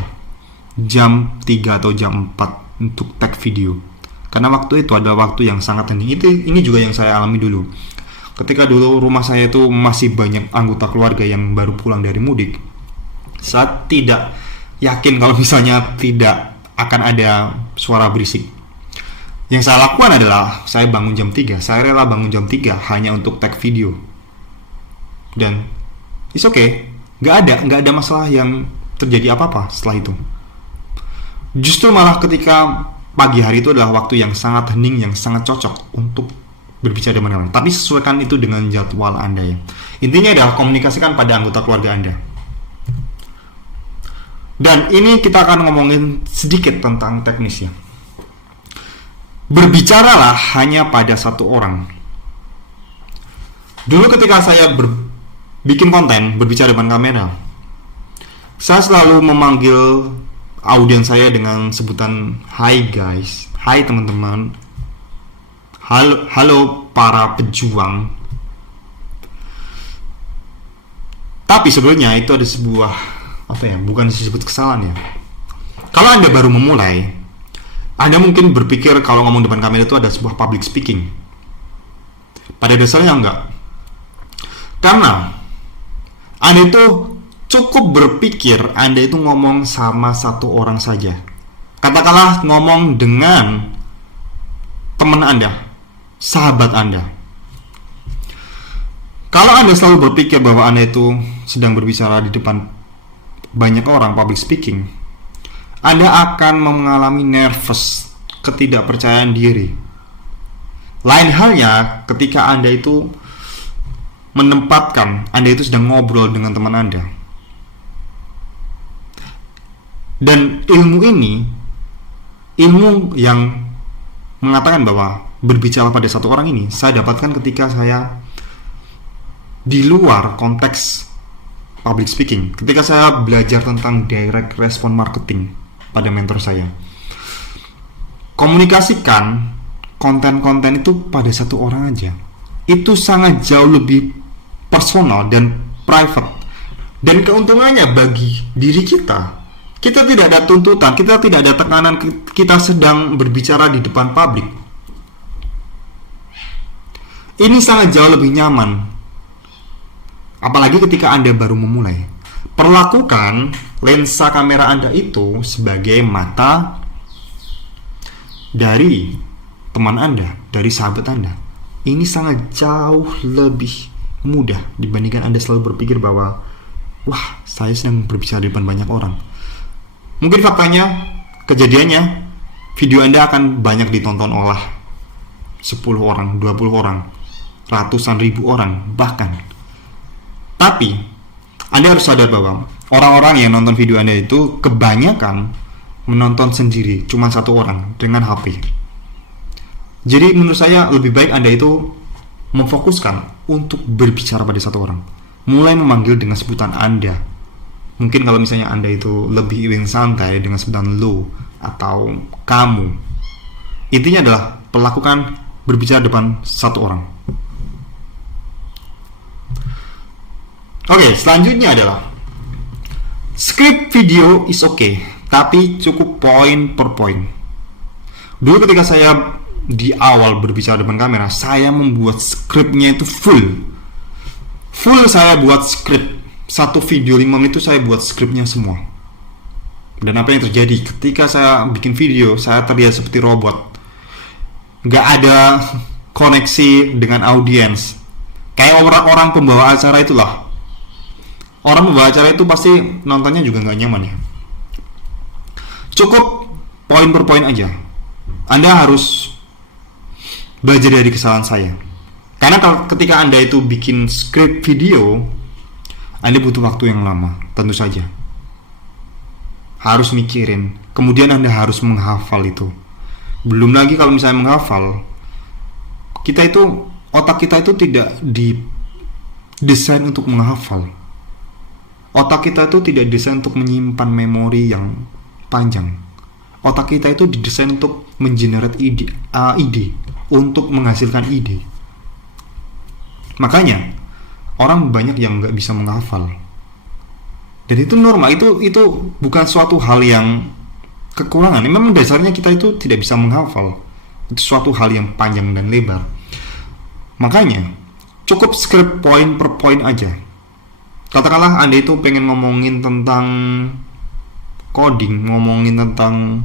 jam 3 atau jam 4 untuk tag video, karena waktu itu adalah waktu yang sangat hening. Ini juga yang saya alami dulu. Ketika dulu rumah saya itu masih banyak anggota keluarga yang baru pulang dari mudik, saya tidak yakin kalau misalnya tidak akan ada suara berisik. Yang saya lakukan adalah saya bangun jam 3. Saya rela bangun jam 3 hanya untuk tag video. Dan it's okay. Nggak ada masalah yang terjadi apa-apa setelah itu. Justru malah ketika pagi hari itu adalah waktu yang sangat hening, yang sangat cocok untuk berbicara dengan orang. Tapi sesuaikan itu dengan jadwal Anda ya. Intinya adalah komunikasikan pada anggota keluarga Anda. Dan ini kita akan ngomongin sedikit tentang teknisnya. Berbicaralah hanya pada satu orang. Dulu ketika saya bikin konten, berbicara depan kamera, saya selalu memanggil audiens saya dengan sebutan "Hai guys", "Hai teman-teman", halo para pejuang. Tapi sebenarnya itu ada sebuah bukan disebut kesalahan ya. Kalau Anda baru memulai, Anda mungkin berpikir kalau ngomong depan kamera itu ada sebuah public speaking. Pada dasarnya enggak. Karena Anda itu cukup berpikir Anda itu ngomong sama satu orang saja. Katakanlah ngomong dengan teman Anda, sahabat Anda. Kalau Anda selalu berpikir bahwa Anda itu sedang berbicara di depan banyak orang, public speaking, Anda akan mengalami nervous, ketidakpercayaan diri. Lain halnya ketika Anda itu menempatkan Anda itu sedang ngobrol dengan teman Anda. Dan ilmu yang mengatakan bahwa berbicara pada satu orang ini saya dapatkan ketika saya di luar konteks public speaking, ketika saya belajar tentang direct response marketing pada mentor saya. Komunikasikan konten-konten itu pada satu orang aja. Itu sangat jauh lebih personal dan private. Dan keuntungannya bagi diri kita tidak ada tuntutan, kita tidak ada tekanan, kita sedang berbicara di depan publik. Ini sangat jauh lebih nyaman. Apalagi ketika Anda baru memulai. Perlakukan lensa kamera Anda itu sebagai mata dari teman Anda, dari sahabat Anda. Ini sangat jauh lebih mudah dibandingkan Anda selalu berpikir bahwa wah, saya sedang berbicara di depan banyak orang. Mungkin faktanya, kejadiannya, video Anda akan banyak ditonton oleh 10 orang, 20 orang, ratusan ribu orang, bahkan. Tapi Anda harus sadar bahwa orang-orang yang nonton video Anda itu kebanyakan menonton sendiri, cuma satu orang dengan HP. Jadi menurut saya lebih baik Anda itu memfokuskan untuk berbicara pada satu orang. Mulai memanggil dengan sebutan Anda. Mungkin kalau misalnya Anda itu lebih ingin santai dengan sebutan lo atau kamu. Intinya adalah perlakukan berbicara depan satu orang. Oke, selanjutnya adalah script video is okay, tapi cukup poin per poin. Dulu ketika saya di awal berbicara depan kamera, saya membuat skripnya itu full saya buat skrip. Satu video 5 menit itu saya buat skripnya semua. Dan apa yang terjadi ketika saya bikin video, saya terlihat seperti robot. Gak ada koneksi dengan audiens. Kayak orang-orang pembawa acara itulah. Orang pembawa acara itu pasti nontonnya juga gak nyaman ya. Cukup poin per poin aja. Anda harus belajar dari kesalahan saya. Karena ketika Anda itu bikin skrip video, Anda butuh waktu yang lama, tentu saja. harus mikirin, kemudian Anda harus menghafal itu. Belum lagi kalau misalnya menghafal, otak kita itu tidak didesain untuk menghafal. Otak kita itu tidak didesain untuk menyimpan memori yang panjang. Otak kita itu didesain untuk mengenerate ide, untuk menghasilkan ide. Makanya orang banyak yang nggak bisa menghafal. Dan itu normal, itu bukan suatu hal yang kekurangan. Memang dasarnya kita itu tidak bisa menghafal. Itu suatu hal yang panjang dan lebar. Makanya cukup script poin per poin aja. Katakanlah Anda itu pengen ngomongin tentang coding, ngomongin tentang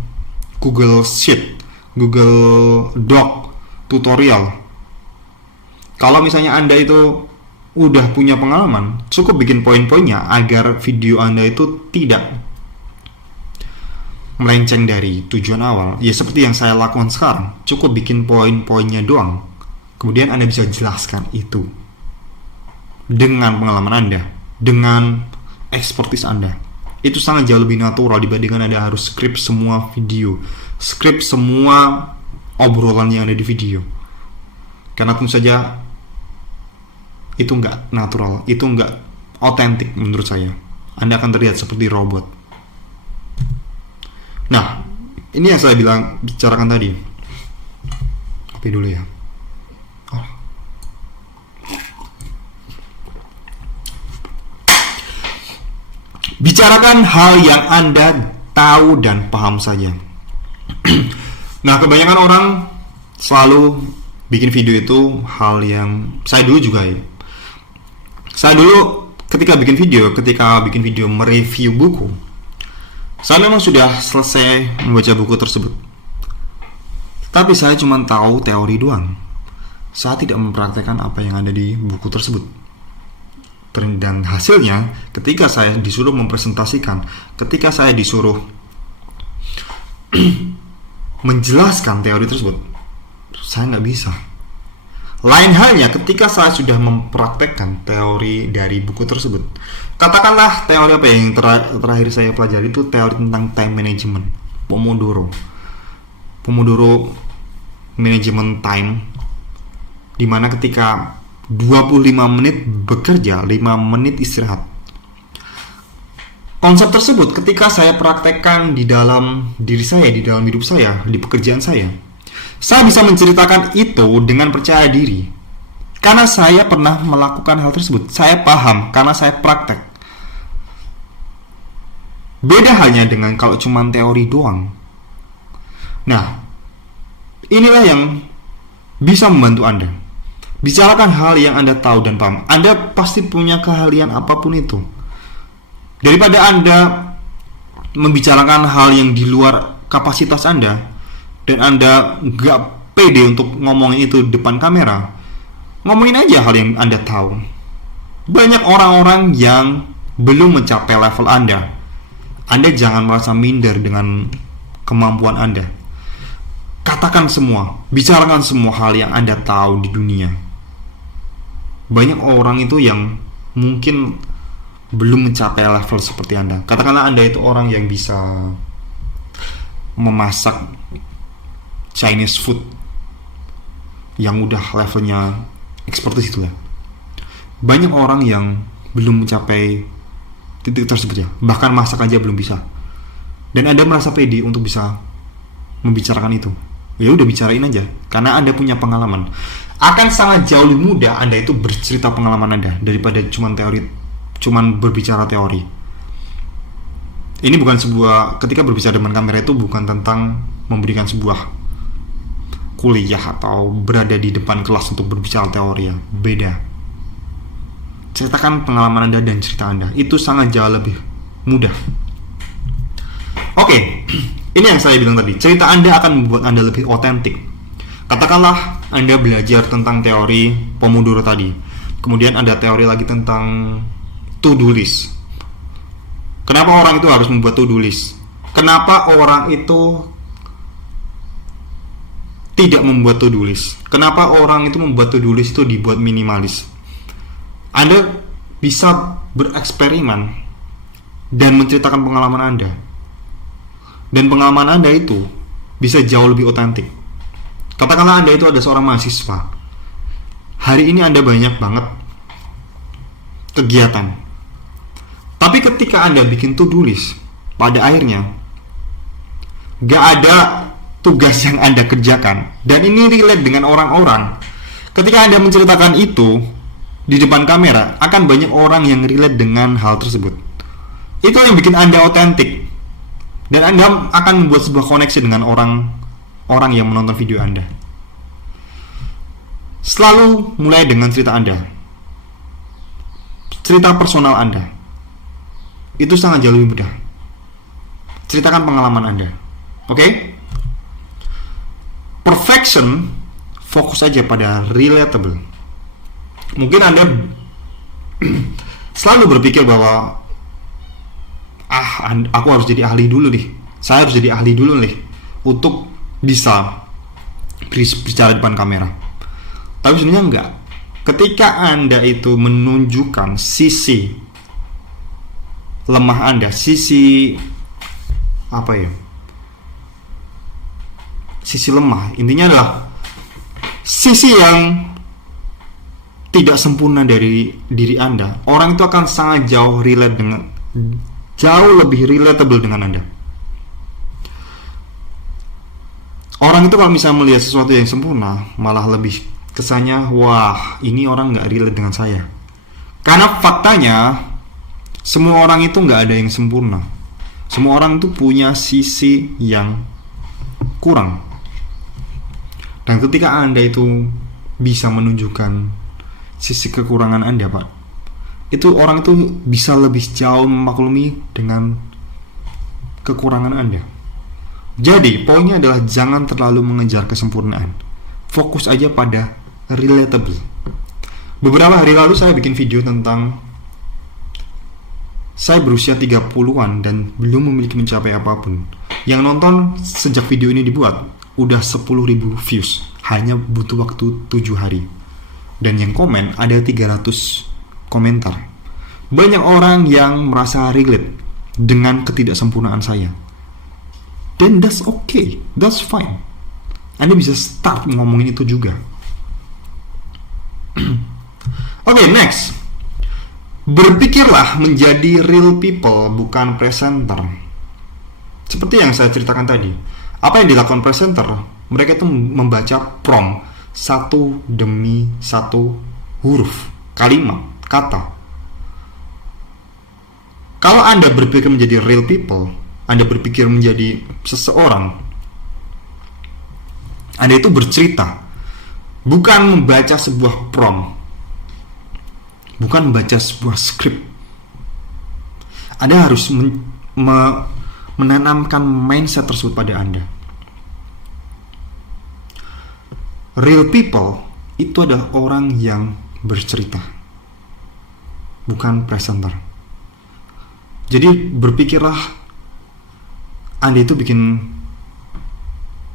Google Sheet, Google Doc, tutorial. Kalau misalnya Anda itu udah punya pengalaman, cukup bikin poin-poinnya agar video Anda itu tidak melenceng dari tujuan awal. Ya seperti yang saya lakukan sekarang, cukup bikin poin-poinnya doang. Kemudian Anda bisa jelaskan itu dengan pengalaman Anda, dengan expertise Anda. Itu sangat jauh lebih natural dibandingkan Anda harus script semua video, script semua obrolan yang ada di video. Karena tentu saja itu nggak natural, itu nggak otentik menurut saya. Anda akan terlihat seperti robot. Nah, ini yang saya bicarakan tadi. Kopi dulu ya. Bicarakan hal yang Anda tahu dan paham saja. Nah, kebanyakan orang selalu bikin video itu hal yang saya dulu juga ya. Saya dulu ketika bikin video mereview buku, saya memang sudah selesai membaca buku tersebut. Tapi saya cuma tahu teori doang. Saya tidak mempraktekkan apa yang ada di buku tersebut. Dan hasilnya, ketika saya disuruh mempresentasikan, ketika saya disuruh menjelaskan teori tersebut, saya nggak bisa. Lain halnya ketika saya sudah mempraktekkan teori dari buku tersebut. Katakanlah teori apa yang terakhir saya pelajari itu teori tentang time management, Pomodoro management time, dimana ketika 25 menit bekerja, 5 menit istirahat. Konsep tersebut ketika saya praktekkan di dalam diri saya, di dalam hidup saya, di pekerjaan saya bisa menceritakan itu dengan percaya diri. Karena saya pernah melakukan hal tersebut. Saya paham karena saya praktek. Beda halnya dengan kalau cuma teori doang. Nah, inilah yang bisa membantu Anda. Bicarakan hal yang Anda tahu dan paham. Anda pasti punya keahlian apapun itu. Daripada Anda membicarakan hal yang di luar kapasitas Anda dan Anda gak pede untuk ngomongin itu depan kamera, ngomongin aja hal yang Anda tahu. Banyak orang-orang yang belum mencapai level Anda. Anda jangan merasa minder dengan kemampuan Anda. Katakan semua, bicarakan semua hal yang Anda tahu di dunia. Banyak orang itu yang mungkin belum mencapai level seperti Anda. Katakanlah Anda itu orang yang bisa memasak Chinese food yang udah levelnya expertise itu ya. Banyak orang yang belum mencapai titik tersebut ya. Bahkan masak aja belum bisa. Dan Anda merasa pede untuk bisa membicarakan itu. Ya udah bicarain aja karena Anda punya pengalaman. Akan sangat jauh lebih mudah Anda itu bercerita pengalaman Anda daripada cuman berbicara teori. Ini bukan ketika berbicara dengan kamera itu bukan tentang memberikan sebuah kuliah atau berada di depan kelas untuk berbicara teori ya. Beda. Ceritakan pengalaman Anda dan cerita Anda. Itu sangat jauh lebih mudah. Oke, ini yang saya bilang tadi. Cerita Anda akan membuat Anda lebih otentik. Katakanlah Anda belajar tentang teori Pomodoro tadi. Kemudian ada teori lagi tentang to-do list. Kenapa orang itu harus membuat to-do list? Kenapa orang itu tidak membuat to-do list? Kenapa orang itu membuat to-do list itu dibuat minimalis? Anda bisa bereksperimen dan menceritakan pengalaman Anda. dan pengalaman Anda itu bisa jauh lebih otentik. Katakanlah Anda itu ada seorang mahasiswa. Hari ini Anda banyak banget kegiatan. Tapi ketika Anda bikin to-do list, pada akhirnya gak ada tugas yang Anda kerjakan. Dan ini relate dengan orang-orang. Ketika Anda menceritakan itu di depan kamera, akan banyak orang yang relate dengan hal tersebut. Itu yang bikin Anda otentik. Dan Anda akan membuat sebuah koneksi dengan orang yang menonton video Anda. Selalu mulai dengan cerita Anda. Cerita personal Anda. Itu sangat jauh lebih mudah. Ceritakan pengalaman Anda. Oke? Perfection, fokus aja pada relatable. Mungkin Anda selalu berpikir bahwa aku harus jadi ahli dulu nih. Saya harus jadi ahli dulu nih untuk bisa bicara depan kamera. Tapi sebenarnya enggak. Ketika Anda itu menunjukkan sisi lemah Anda, sisi sisi lemah, intinya adalah sisi yang tidak sempurna dari diri Anda, orang itu akan sangat jauh lebih relatable dengan Anda. Orang itu kalau misalnya melihat sesuatu yang sempurna, malah lebih kesannya, wah, ini orang nggak relate dengan saya. Karena faktanya, semua orang itu nggak ada yang sempurna. Semua orang itu punya sisi yang kurang. Dan ketika Anda itu bisa menunjukkan sisi kekurangan Anda, Pak, itu orang itu bisa lebih jauh memaklumi dengan kekurangan Anda. Jadi, poinnya adalah jangan terlalu mengejar kesempurnaan. Fokus aja pada relatable. Beberapa hari lalu saya bikin video tentang saya berusia 30-an dan belum memiliki mencapai apapun. Yang nonton sejak video ini dibuat udah 10.000 views. Hanya butuh waktu 7 hari. Dan yang komen ada 300 komentar. Banyak orang yang merasa relate dengan ketidaksempurnaan saya. Dan that's okay, that's fine. Anda bisa start ngomongin itu juga. Oke, next. Berpikirlah menjadi real people, bukan presenter. Seperti yang saya ceritakan tadi. Apa yang dilakukan presenter? Mereka itu membaca prompt satu demi satu huruf, kalimat, kata. Kalau Anda berpikir menjadi real people, Anda berpikir menjadi seseorang, Anda itu bercerita, bukan membaca sebuah prompt, bukan membaca sebuah skrip. Anda harus menanamkan mindset tersebut pada Anda. Real people itu adalah orang yang bercerita, bukan presenter. Jadi berpikirlah Anda itu bikin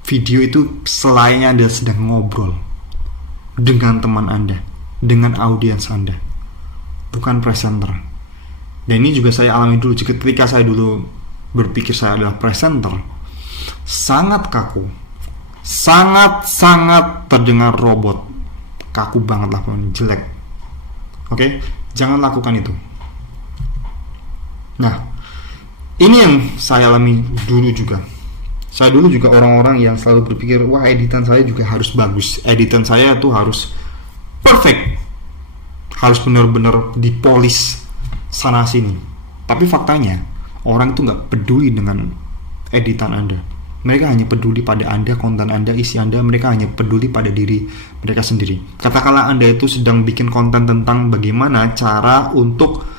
video itu selainnya Anda sedang ngobrol dengan teman Anda, dengan audiens Anda, bukan presenter. Dan ini juga saya alami dulu. Ketika saya dulu berpikir saya adalah presenter, sangat kaku, sangat terdengar robot, kaku banget lah, jelek. Oke, jangan lakukan itu. Nah, ini yang saya alami dulu juga. Saya dulu juga orang-orang yang selalu berpikir, wah, editan saya juga harus bagus, editan saya tuh harus perfect, harus benar-benar dipolis sana sini. Tapi faktanya orang itu nggak peduli dengan editan Anda. Mereka hanya peduli pada Anda, konten Anda, isi Anda. Mereka hanya peduli pada diri mereka sendiri. Katakanlah Anda itu sedang bikin konten tentang bagaimana cara untuk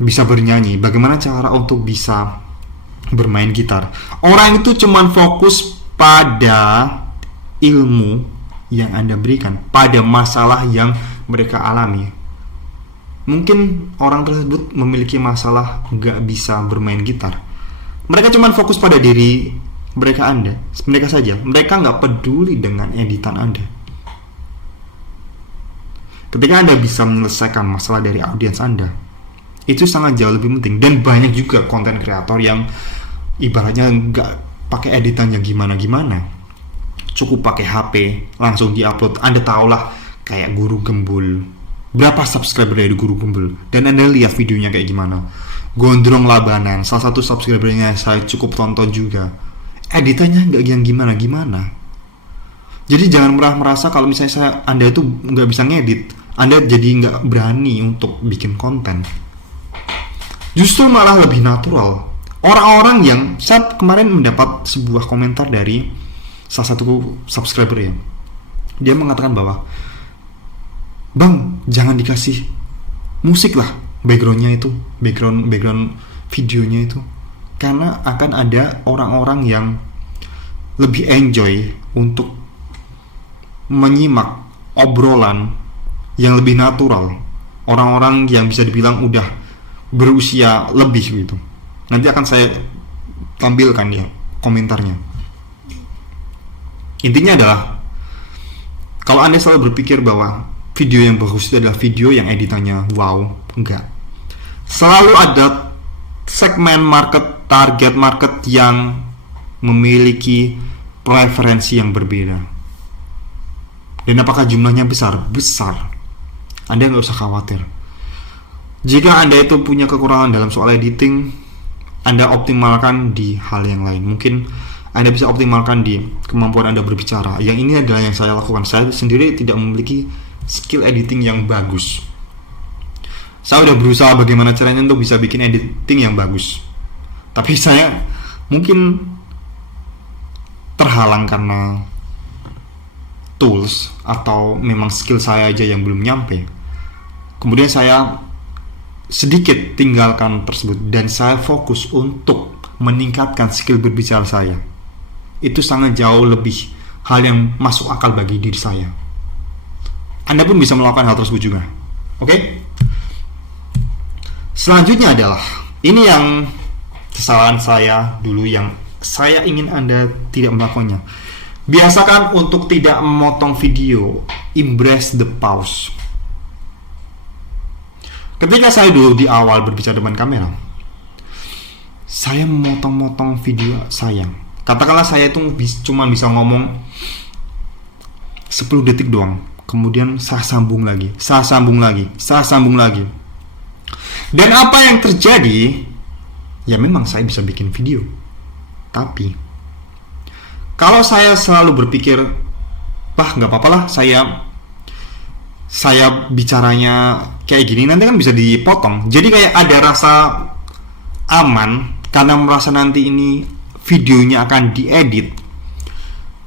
bisa bernyanyi, bagaimana cara untuk bisa bermain gitar. Orang itu cuman fokus pada ilmu yang Anda berikan, pada masalah yang mereka alami. Mungkin orang tersebut memiliki masalah gak bisa bermain gitar. Mereka cuman fokus pada diri mereka saja. Mereka gak peduli dengan editan Anda. Ketika Anda bisa menyelesaikan masalah dari audiens Anda, itu sangat jauh lebih penting. Dan banyak juga konten kreator yang ibaratnya nggak pakai editan yang gimana-gimana, cukup pakai HP langsung diupload. Anda tahulah kayak Guru Gembul, berapa subscriber dari Guru Gembul, dan Anda lihat videonya kayak gimana. Gondrong Labanan, salah satu subscribernya saya cukup tonton juga, editannya nggak yang gimana-gimana. Jadi jangan merasa kalau misalnya Anda itu nggak bisa ngedit, Anda jadi nggak berani untuk bikin konten. Justru malah lebih natural. Orang-orang yang, saya kemarin mendapat sebuah komentar dari salah satu subscriber ya, dia mengatakan bahwa, "Bang, jangan dikasih musik lah backgroundnya itu, background videonya itu, karena akan ada orang-orang yang lebih enjoy untuk menyimak obrolan yang lebih natural, orang-orang yang bisa dibilang udah berusia lebih gitu." Nanti akan saya tampilkan ya komentarnya. Intinya adalah, kalau Anda selalu berpikir bahwa video yang bagus itu adalah video yang editannya wow, enggak. Selalu ada segmen market, target market yang memiliki preferensi yang berbeda. Dan apakah jumlahnya besar? Besar. Anda nggak usah khawatir. Jika Anda itu punya kekurangan dalam soal editing, Anda optimalkan di hal yang lain. Mungkin Anda bisa optimalkan di kemampuan Anda berbicara. Yang ini adalah yang saya lakukan. Saya sendiri tidak memiliki skill editing yang bagus. Saya udah berusaha bagaimana caranya untuk bisa bikin editing yang bagus, tapi saya mungkin terhalang karena tools atau memang skill saya aja yang belum nyampe. Kemudian saya sedikit tinggalkan tersebut dan saya fokus untuk meningkatkan skill berbicara saya. Itu sangat jauh lebih hal yang masuk akal bagi diri saya. Anda pun bisa melakukan hal tersebut juga. Oke? Selanjutnya adalah, ini yang kesalahan saya dulu yang saya ingin Anda tidak melakukannya. Biasakan untuk tidak memotong video. Embrace the pause. Ketika saya dulu di awal berbicara depan kamera, saya memotong-motong video saya. Katakanlah saya itu cuma bisa ngomong 10 detik doang, kemudian saya sambung lagi. Dan apa yang terjadi? Ya memang saya bisa bikin video, tapi kalau saya selalu berpikir, nggak apa-apa lah, saya bicaranya kayak gini, nanti kan bisa dipotong. Jadi kayak ada rasa aman karena merasa nanti ini videonya akan diedit.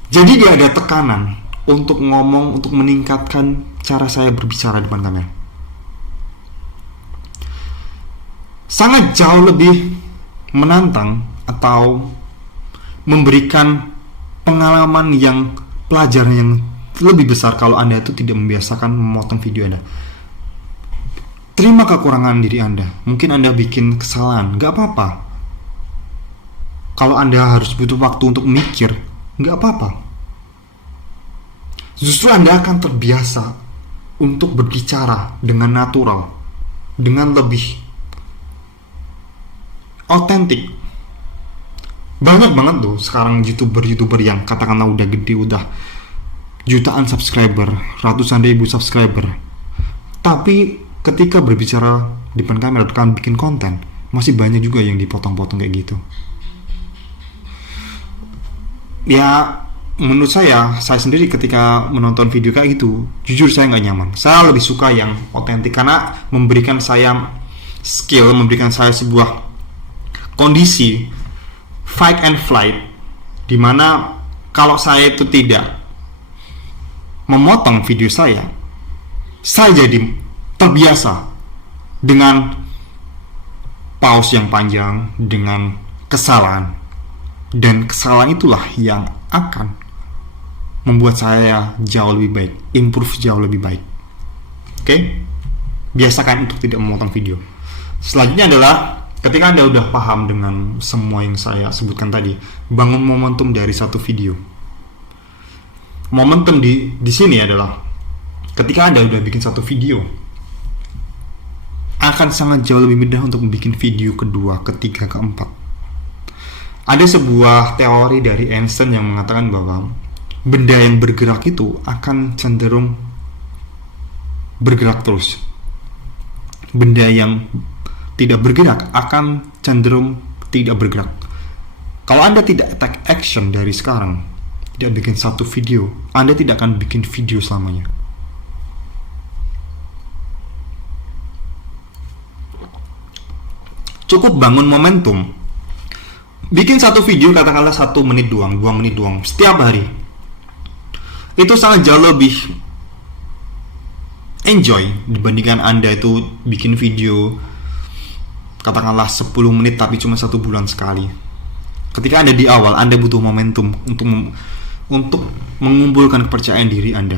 Jadi dia ada tekanan untuk ngomong, untuk meningkatkan cara saya berbicara depan kamera. Sangat jauh lebih menantang atau memberikan pengalaman yang, pelajaran yang lebih besar kalau Anda itu tidak membiasakan memotong video Anda. Terima kekurangan diri Anda. Mungkin Anda bikin kesalahan, gak apa-apa. Kalau Anda harus butuh waktu untuk mikir, gak apa-apa. Justru Anda akan terbiasa untuk berbicara dengan natural, dengan lebih otentik. Banyak banget tuh sekarang YouTuber yang katakanlah udah gede, udah jutaan subscriber, ratusan ribu subscriber, tapi ketika berbicara di depan kamera, kan bikin konten, masih banyak juga yang dipotong-potong kayak gitu. Ya menurut saya sendiri ketika menonton video kayak gitu, jujur saya nggak nyaman. Saya lebih suka yang otentik karena memberikan saya skill, memberikan saya sebuah kondisi fight and flight, dimana kalau saya itu tidak memotong video saya jadi terbiasa dengan pause yang panjang, dengan kesalahan, dan kesalahan itulah yang akan membuat saya jauh lebih baik, improve jauh lebih baik. Oke? Biasakan untuk tidak memotong video. Selanjutnya adalah ketika Anda udah paham dengan semua yang saya sebutkan tadi, bangun momentum dari satu video. Momentum di sini adalah ketika Anda udah bikin satu video, akan sangat jauh lebih mudah untuk membuat video kedua, ketiga, keempat. Ada sebuah teori dari Einstein yang mengatakan bahwa benda yang bergerak itu akan cenderung bergerak terus. Benda yang tidak bergerak akan cenderung tidak bergerak. Kalau Anda tidak take action dari sekarang, tidak bikin satu video, Anda tidak akan bikin video selamanya. Cukup bangun momentum. Bikin satu video katakanlah 1 menit doang, 2 menit doang setiap hari. Itu sangat jauh lebih enjoy dibandingkan Anda itu bikin video katakanlah 10 menit tapi cuma 1 bulan sekali. Ketika Anda di awal, Anda butuh momentum untuk mengumpulkan kepercayaan diri Anda.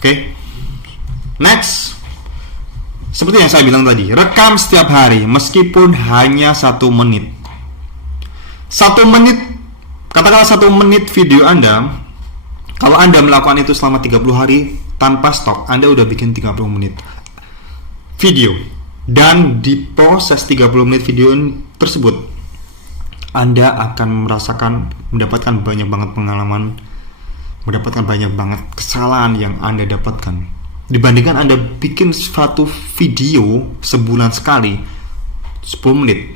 Oke? Next. Seperti yang saya bilang tadi, rekam setiap hari meskipun hanya 1 menit. 1 menit, katakanlah 1 menit video Anda. Kalau Anda melakukan itu selama 30 hari tanpa stop, Anda udah bikin 30 menit video. Dan di proses 30 menit video tersebut, Anda akan mendapatkan banyak banget pengalaman, mendapatkan banyak banget kesalahan yang Anda dapatkan. Dibandingkan Anda bikin suatu video sebulan sekali 10 menit.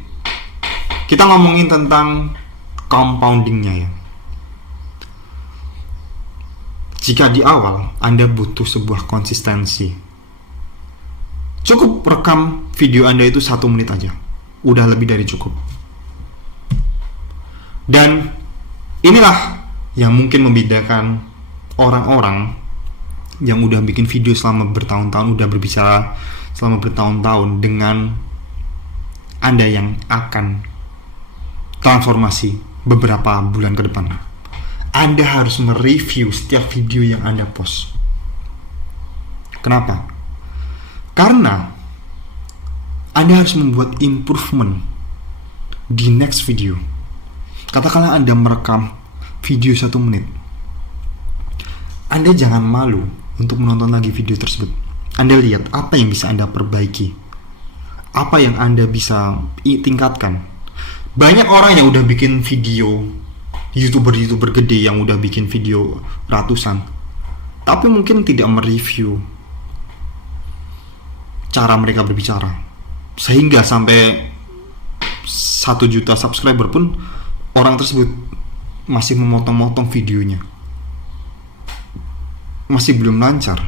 Kita ngomongin tentang compoundingnya ya. Jika di awal Anda butuh sebuah konsistensi, cukup rekam video Anda itu 1 menit aja, udah lebih dari cukup. Dan inilah yang mungkin membedakan orang-orang yang udah bikin video selama bertahun-tahun, udah berbicara selama bertahun-tahun dengan Anda yang akan transformasi beberapa bulan ke depan. Anda harus mereview setiap video yang Anda post. Kenapa? Karena Anda harus membuat improvement di next video. Katakanlah Anda merekam video 1 menit, Anda jangan malu untuk menonton lagi video tersebut. Anda lihat apa yang bisa Anda perbaiki, apa yang Anda bisa tingkatkan. Banyak orang yang udah bikin video, YouTuber gede yang udah bikin video ratusan, tapi mungkin tidak mereview cara mereka berbicara, sehingga sampai 1 juta subscriber pun orang tersebut masih memotong-motong videonya, masih belum lancar.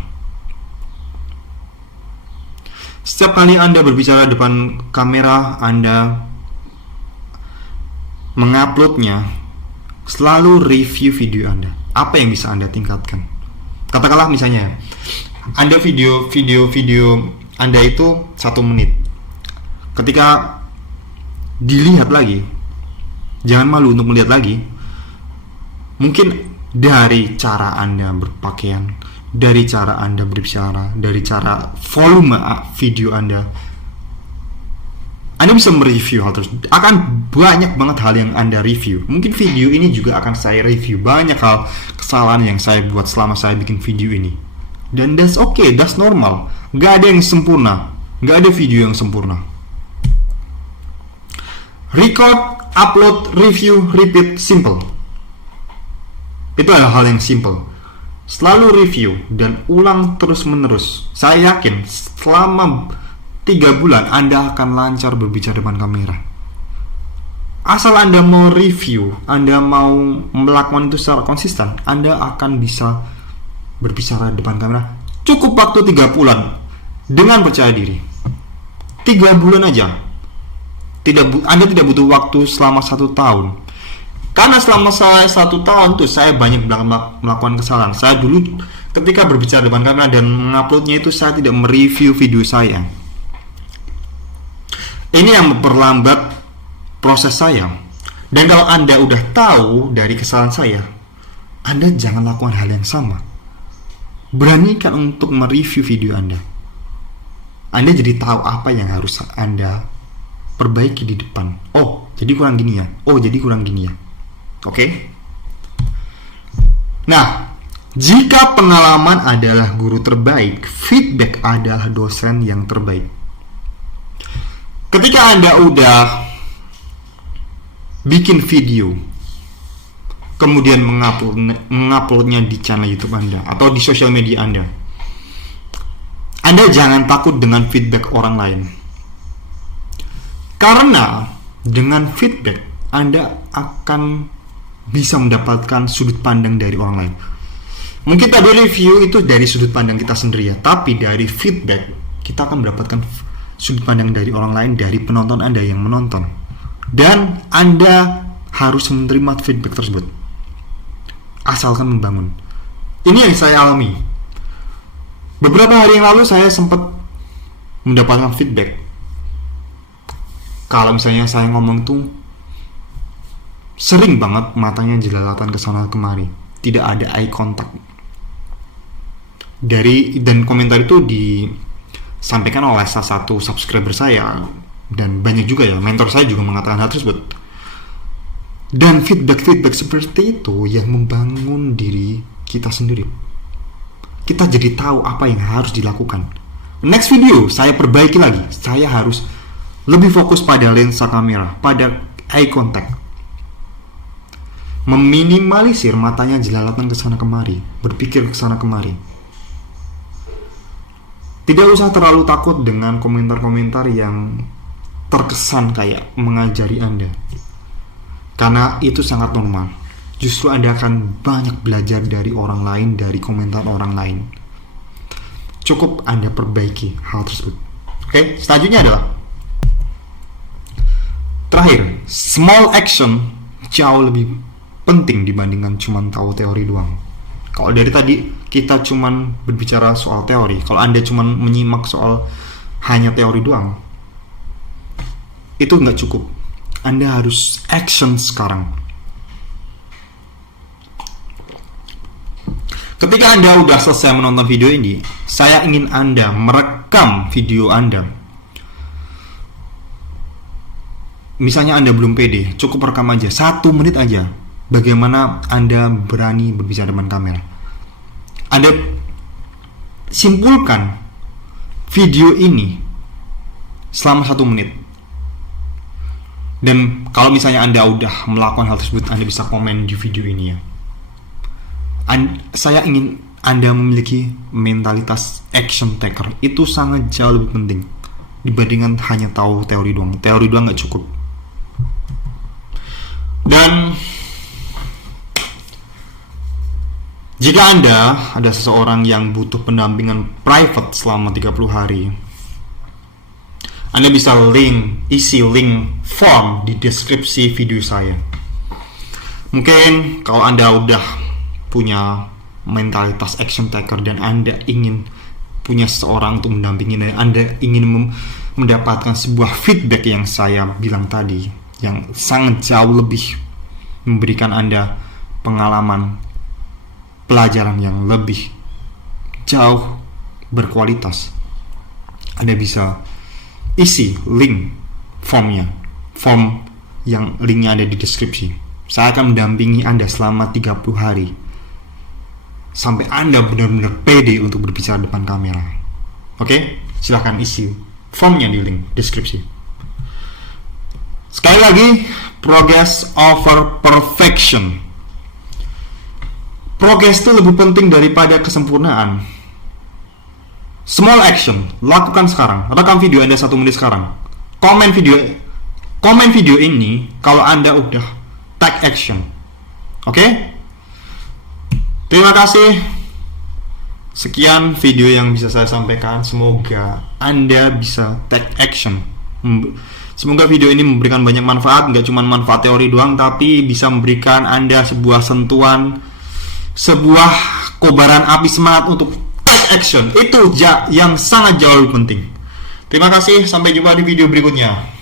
Setiap kali Anda berbicara depan kamera, Anda menguploadnya, selalu review video Anda. Apa yang bisa Anda tingkatkan? Katakanlah misalnya Anda video Anda itu 1 menit. Ketika dilihat lagi, jangan malu untuk melihat lagi. Mungkin dari cara Anda berpakaian, dari cara Anda berbicara, dari cara volume video Anda bisa mereview hal tersebut. Akan banyak banget hal yang Anda review. Mungkin video ini juga akan saya review banyak hal kesalahan yang saya buat selama saya bikin video ini. Dan that's okay, that's normal. Gak ada yang sempurna, gak ada video yang sempurna. Record, upload, review, repeat, simple. Itu adalah hal yang simple. Selalu review dan ulang terus menerus. Saya yakin selama 3 bulan Anda akan lancar berbicara depan kamera. Asal Anda mau review, Anda mau melakukan itu secara konsisten, Anda akan bisa berbicara depan kamera. Cukup waktu 3 bulan dengan percaya diri. 3 bulan aja. Anda tidak butuh waktu selama 1 tahun. Karena selama saya 1 tahun tuh saya banyak melakukan kesalahan. Saya dulu ketika berbicara depan kamera dan menguploadnya itu saya tidak mereview video saya. Ini yang memperlambat proses saya. Dan kalau Anda udah tahu dari kesalahan saya, Anda jangan lakukan hal yang sama. Beranikan untuk mereview video Anda. Anda jadi tahu apa yang harus Anda perbaiki di depan. Oh, jadi kurang gini ya. Oh, jadi kurang gini ya. Oke. Nah, jika pengalaman adalah guru terbaik, feedback adalah dosen yang terbaik. Ketika Anda udah bikin video, kemudian menguploadnya di channel YouTube Anda atau di sosial media Anda jangan takut dengan feedback orang lain. Karena dengan feedback Anda akan bisa mendapatkan sudut pandang dari orang lain. Mungkin tadi review itu dari sudut pandang kita sendiri ya, tapi dari feedback kita akan mendapatkan sudut pandang dari orang lain, dari penonton Anda yang menonton. Dan Anda harus menerima feedback tersebut, asalkan membangun. Ini yang saya alami. Beberapa hari yang lalu saya sempat mendapatkan feedback. Kalau misalnya saya ngomong tuh sering banget matanya jelalatan ke sana kemari, tidak ada eye contact. Dan komentar itu disampaikan oleh salah satu subscriber saya, dan banyak juga ya, mentor saya juga mengatakan hal tersebut. Dan feedback seperti itu yang membangun diri kita sendiri. Kita jadi tahu apa yang harus dilakukan. Next video saya perbaiki lagi. Saya harus lebih fokus pada lensa kamera, pada eye contact, meminimalisir matanya jelalatan ke sana kemari, berpikir ke sana kemari. Tidak usah terlalu takut dengan komentar-komentar yang terkesan kayak mengajari Anda, karena itu sangat normal. Justru Anda akan banyak belajar dari orang lain, dari komentar orang lain. Cukup Anda perbaiki hal tersebut. Oke, selanjutnya adalah terakhir, small action jauh lebih penting dibandingkan cuma tahu teori doang. Kalau dari tadi kita cuma berbicara soal teori, kalau Anda cuma menyimak soal hanya teori doang, itu nggak cukup. Anda harus action sekarang. Ketika Anda udah selesai menonton video ini, saya ingin Anda merekam video Anda. Misalnya Anda belum pede, cukup rekam aja 1 menit aja. Bagaimana Anda berani berbicara depan kamera. Anda simpulkan video ini selama 1 menit. Dan kalau misalnya Anda udah melakukan hal tersebut, Anda bisa komen di video ini ya. Saya ingin Anda memiliki mentalitas action taker. Itu sangat jauh lebih penting dibandingkan hanya tahu teori doang. Teori doang gak cukup. Dan jika Anda ada seseorang yang butuh pendampingan private selama 30 hari, Anda bisa isi link form di deskripsi video saya. Mungkin kalau Anda udah punya mentalitas action taker dan Anda ingin punya seseorang untuk mendampingi, dan Anda ingin mendapatkan sebuah feedback yang saya bilang tadi, yang sangat jauh lebih memberikan Anda pengalaman pelajaran yang lebih jauh berkualitas, Anda bisa isi link form yang linknya ada di deskripsi. Saya akan mendampingi Anda selama 30 hari sampai Anda benar-benar pede untuk berbicara depan kamera. Oke? Silahkan isi formnya di link deskripsi. Sekali lagi, progress over perfection. Progress itu lebih penting daripada kesempurnaan. Small action, lakukan sekarang. Rekam video Anda 1 menit sekarang. Komen video ini kalau Anda udah take action. Oke? Terima kasih. Sekian video yang bisa saya sampaikan. Semoga Anda bisa take action. Semoga video ini memberikan banyak manfaat. Nggak cuma manfaat teori doang, tapi bisa memberikan Anda sebuah sentuhan, sebuah kobaran api semangat untuk take action. Itu yang sangat jauh lebih penting. Terima kasih, sampai jumpa di video berikutnya.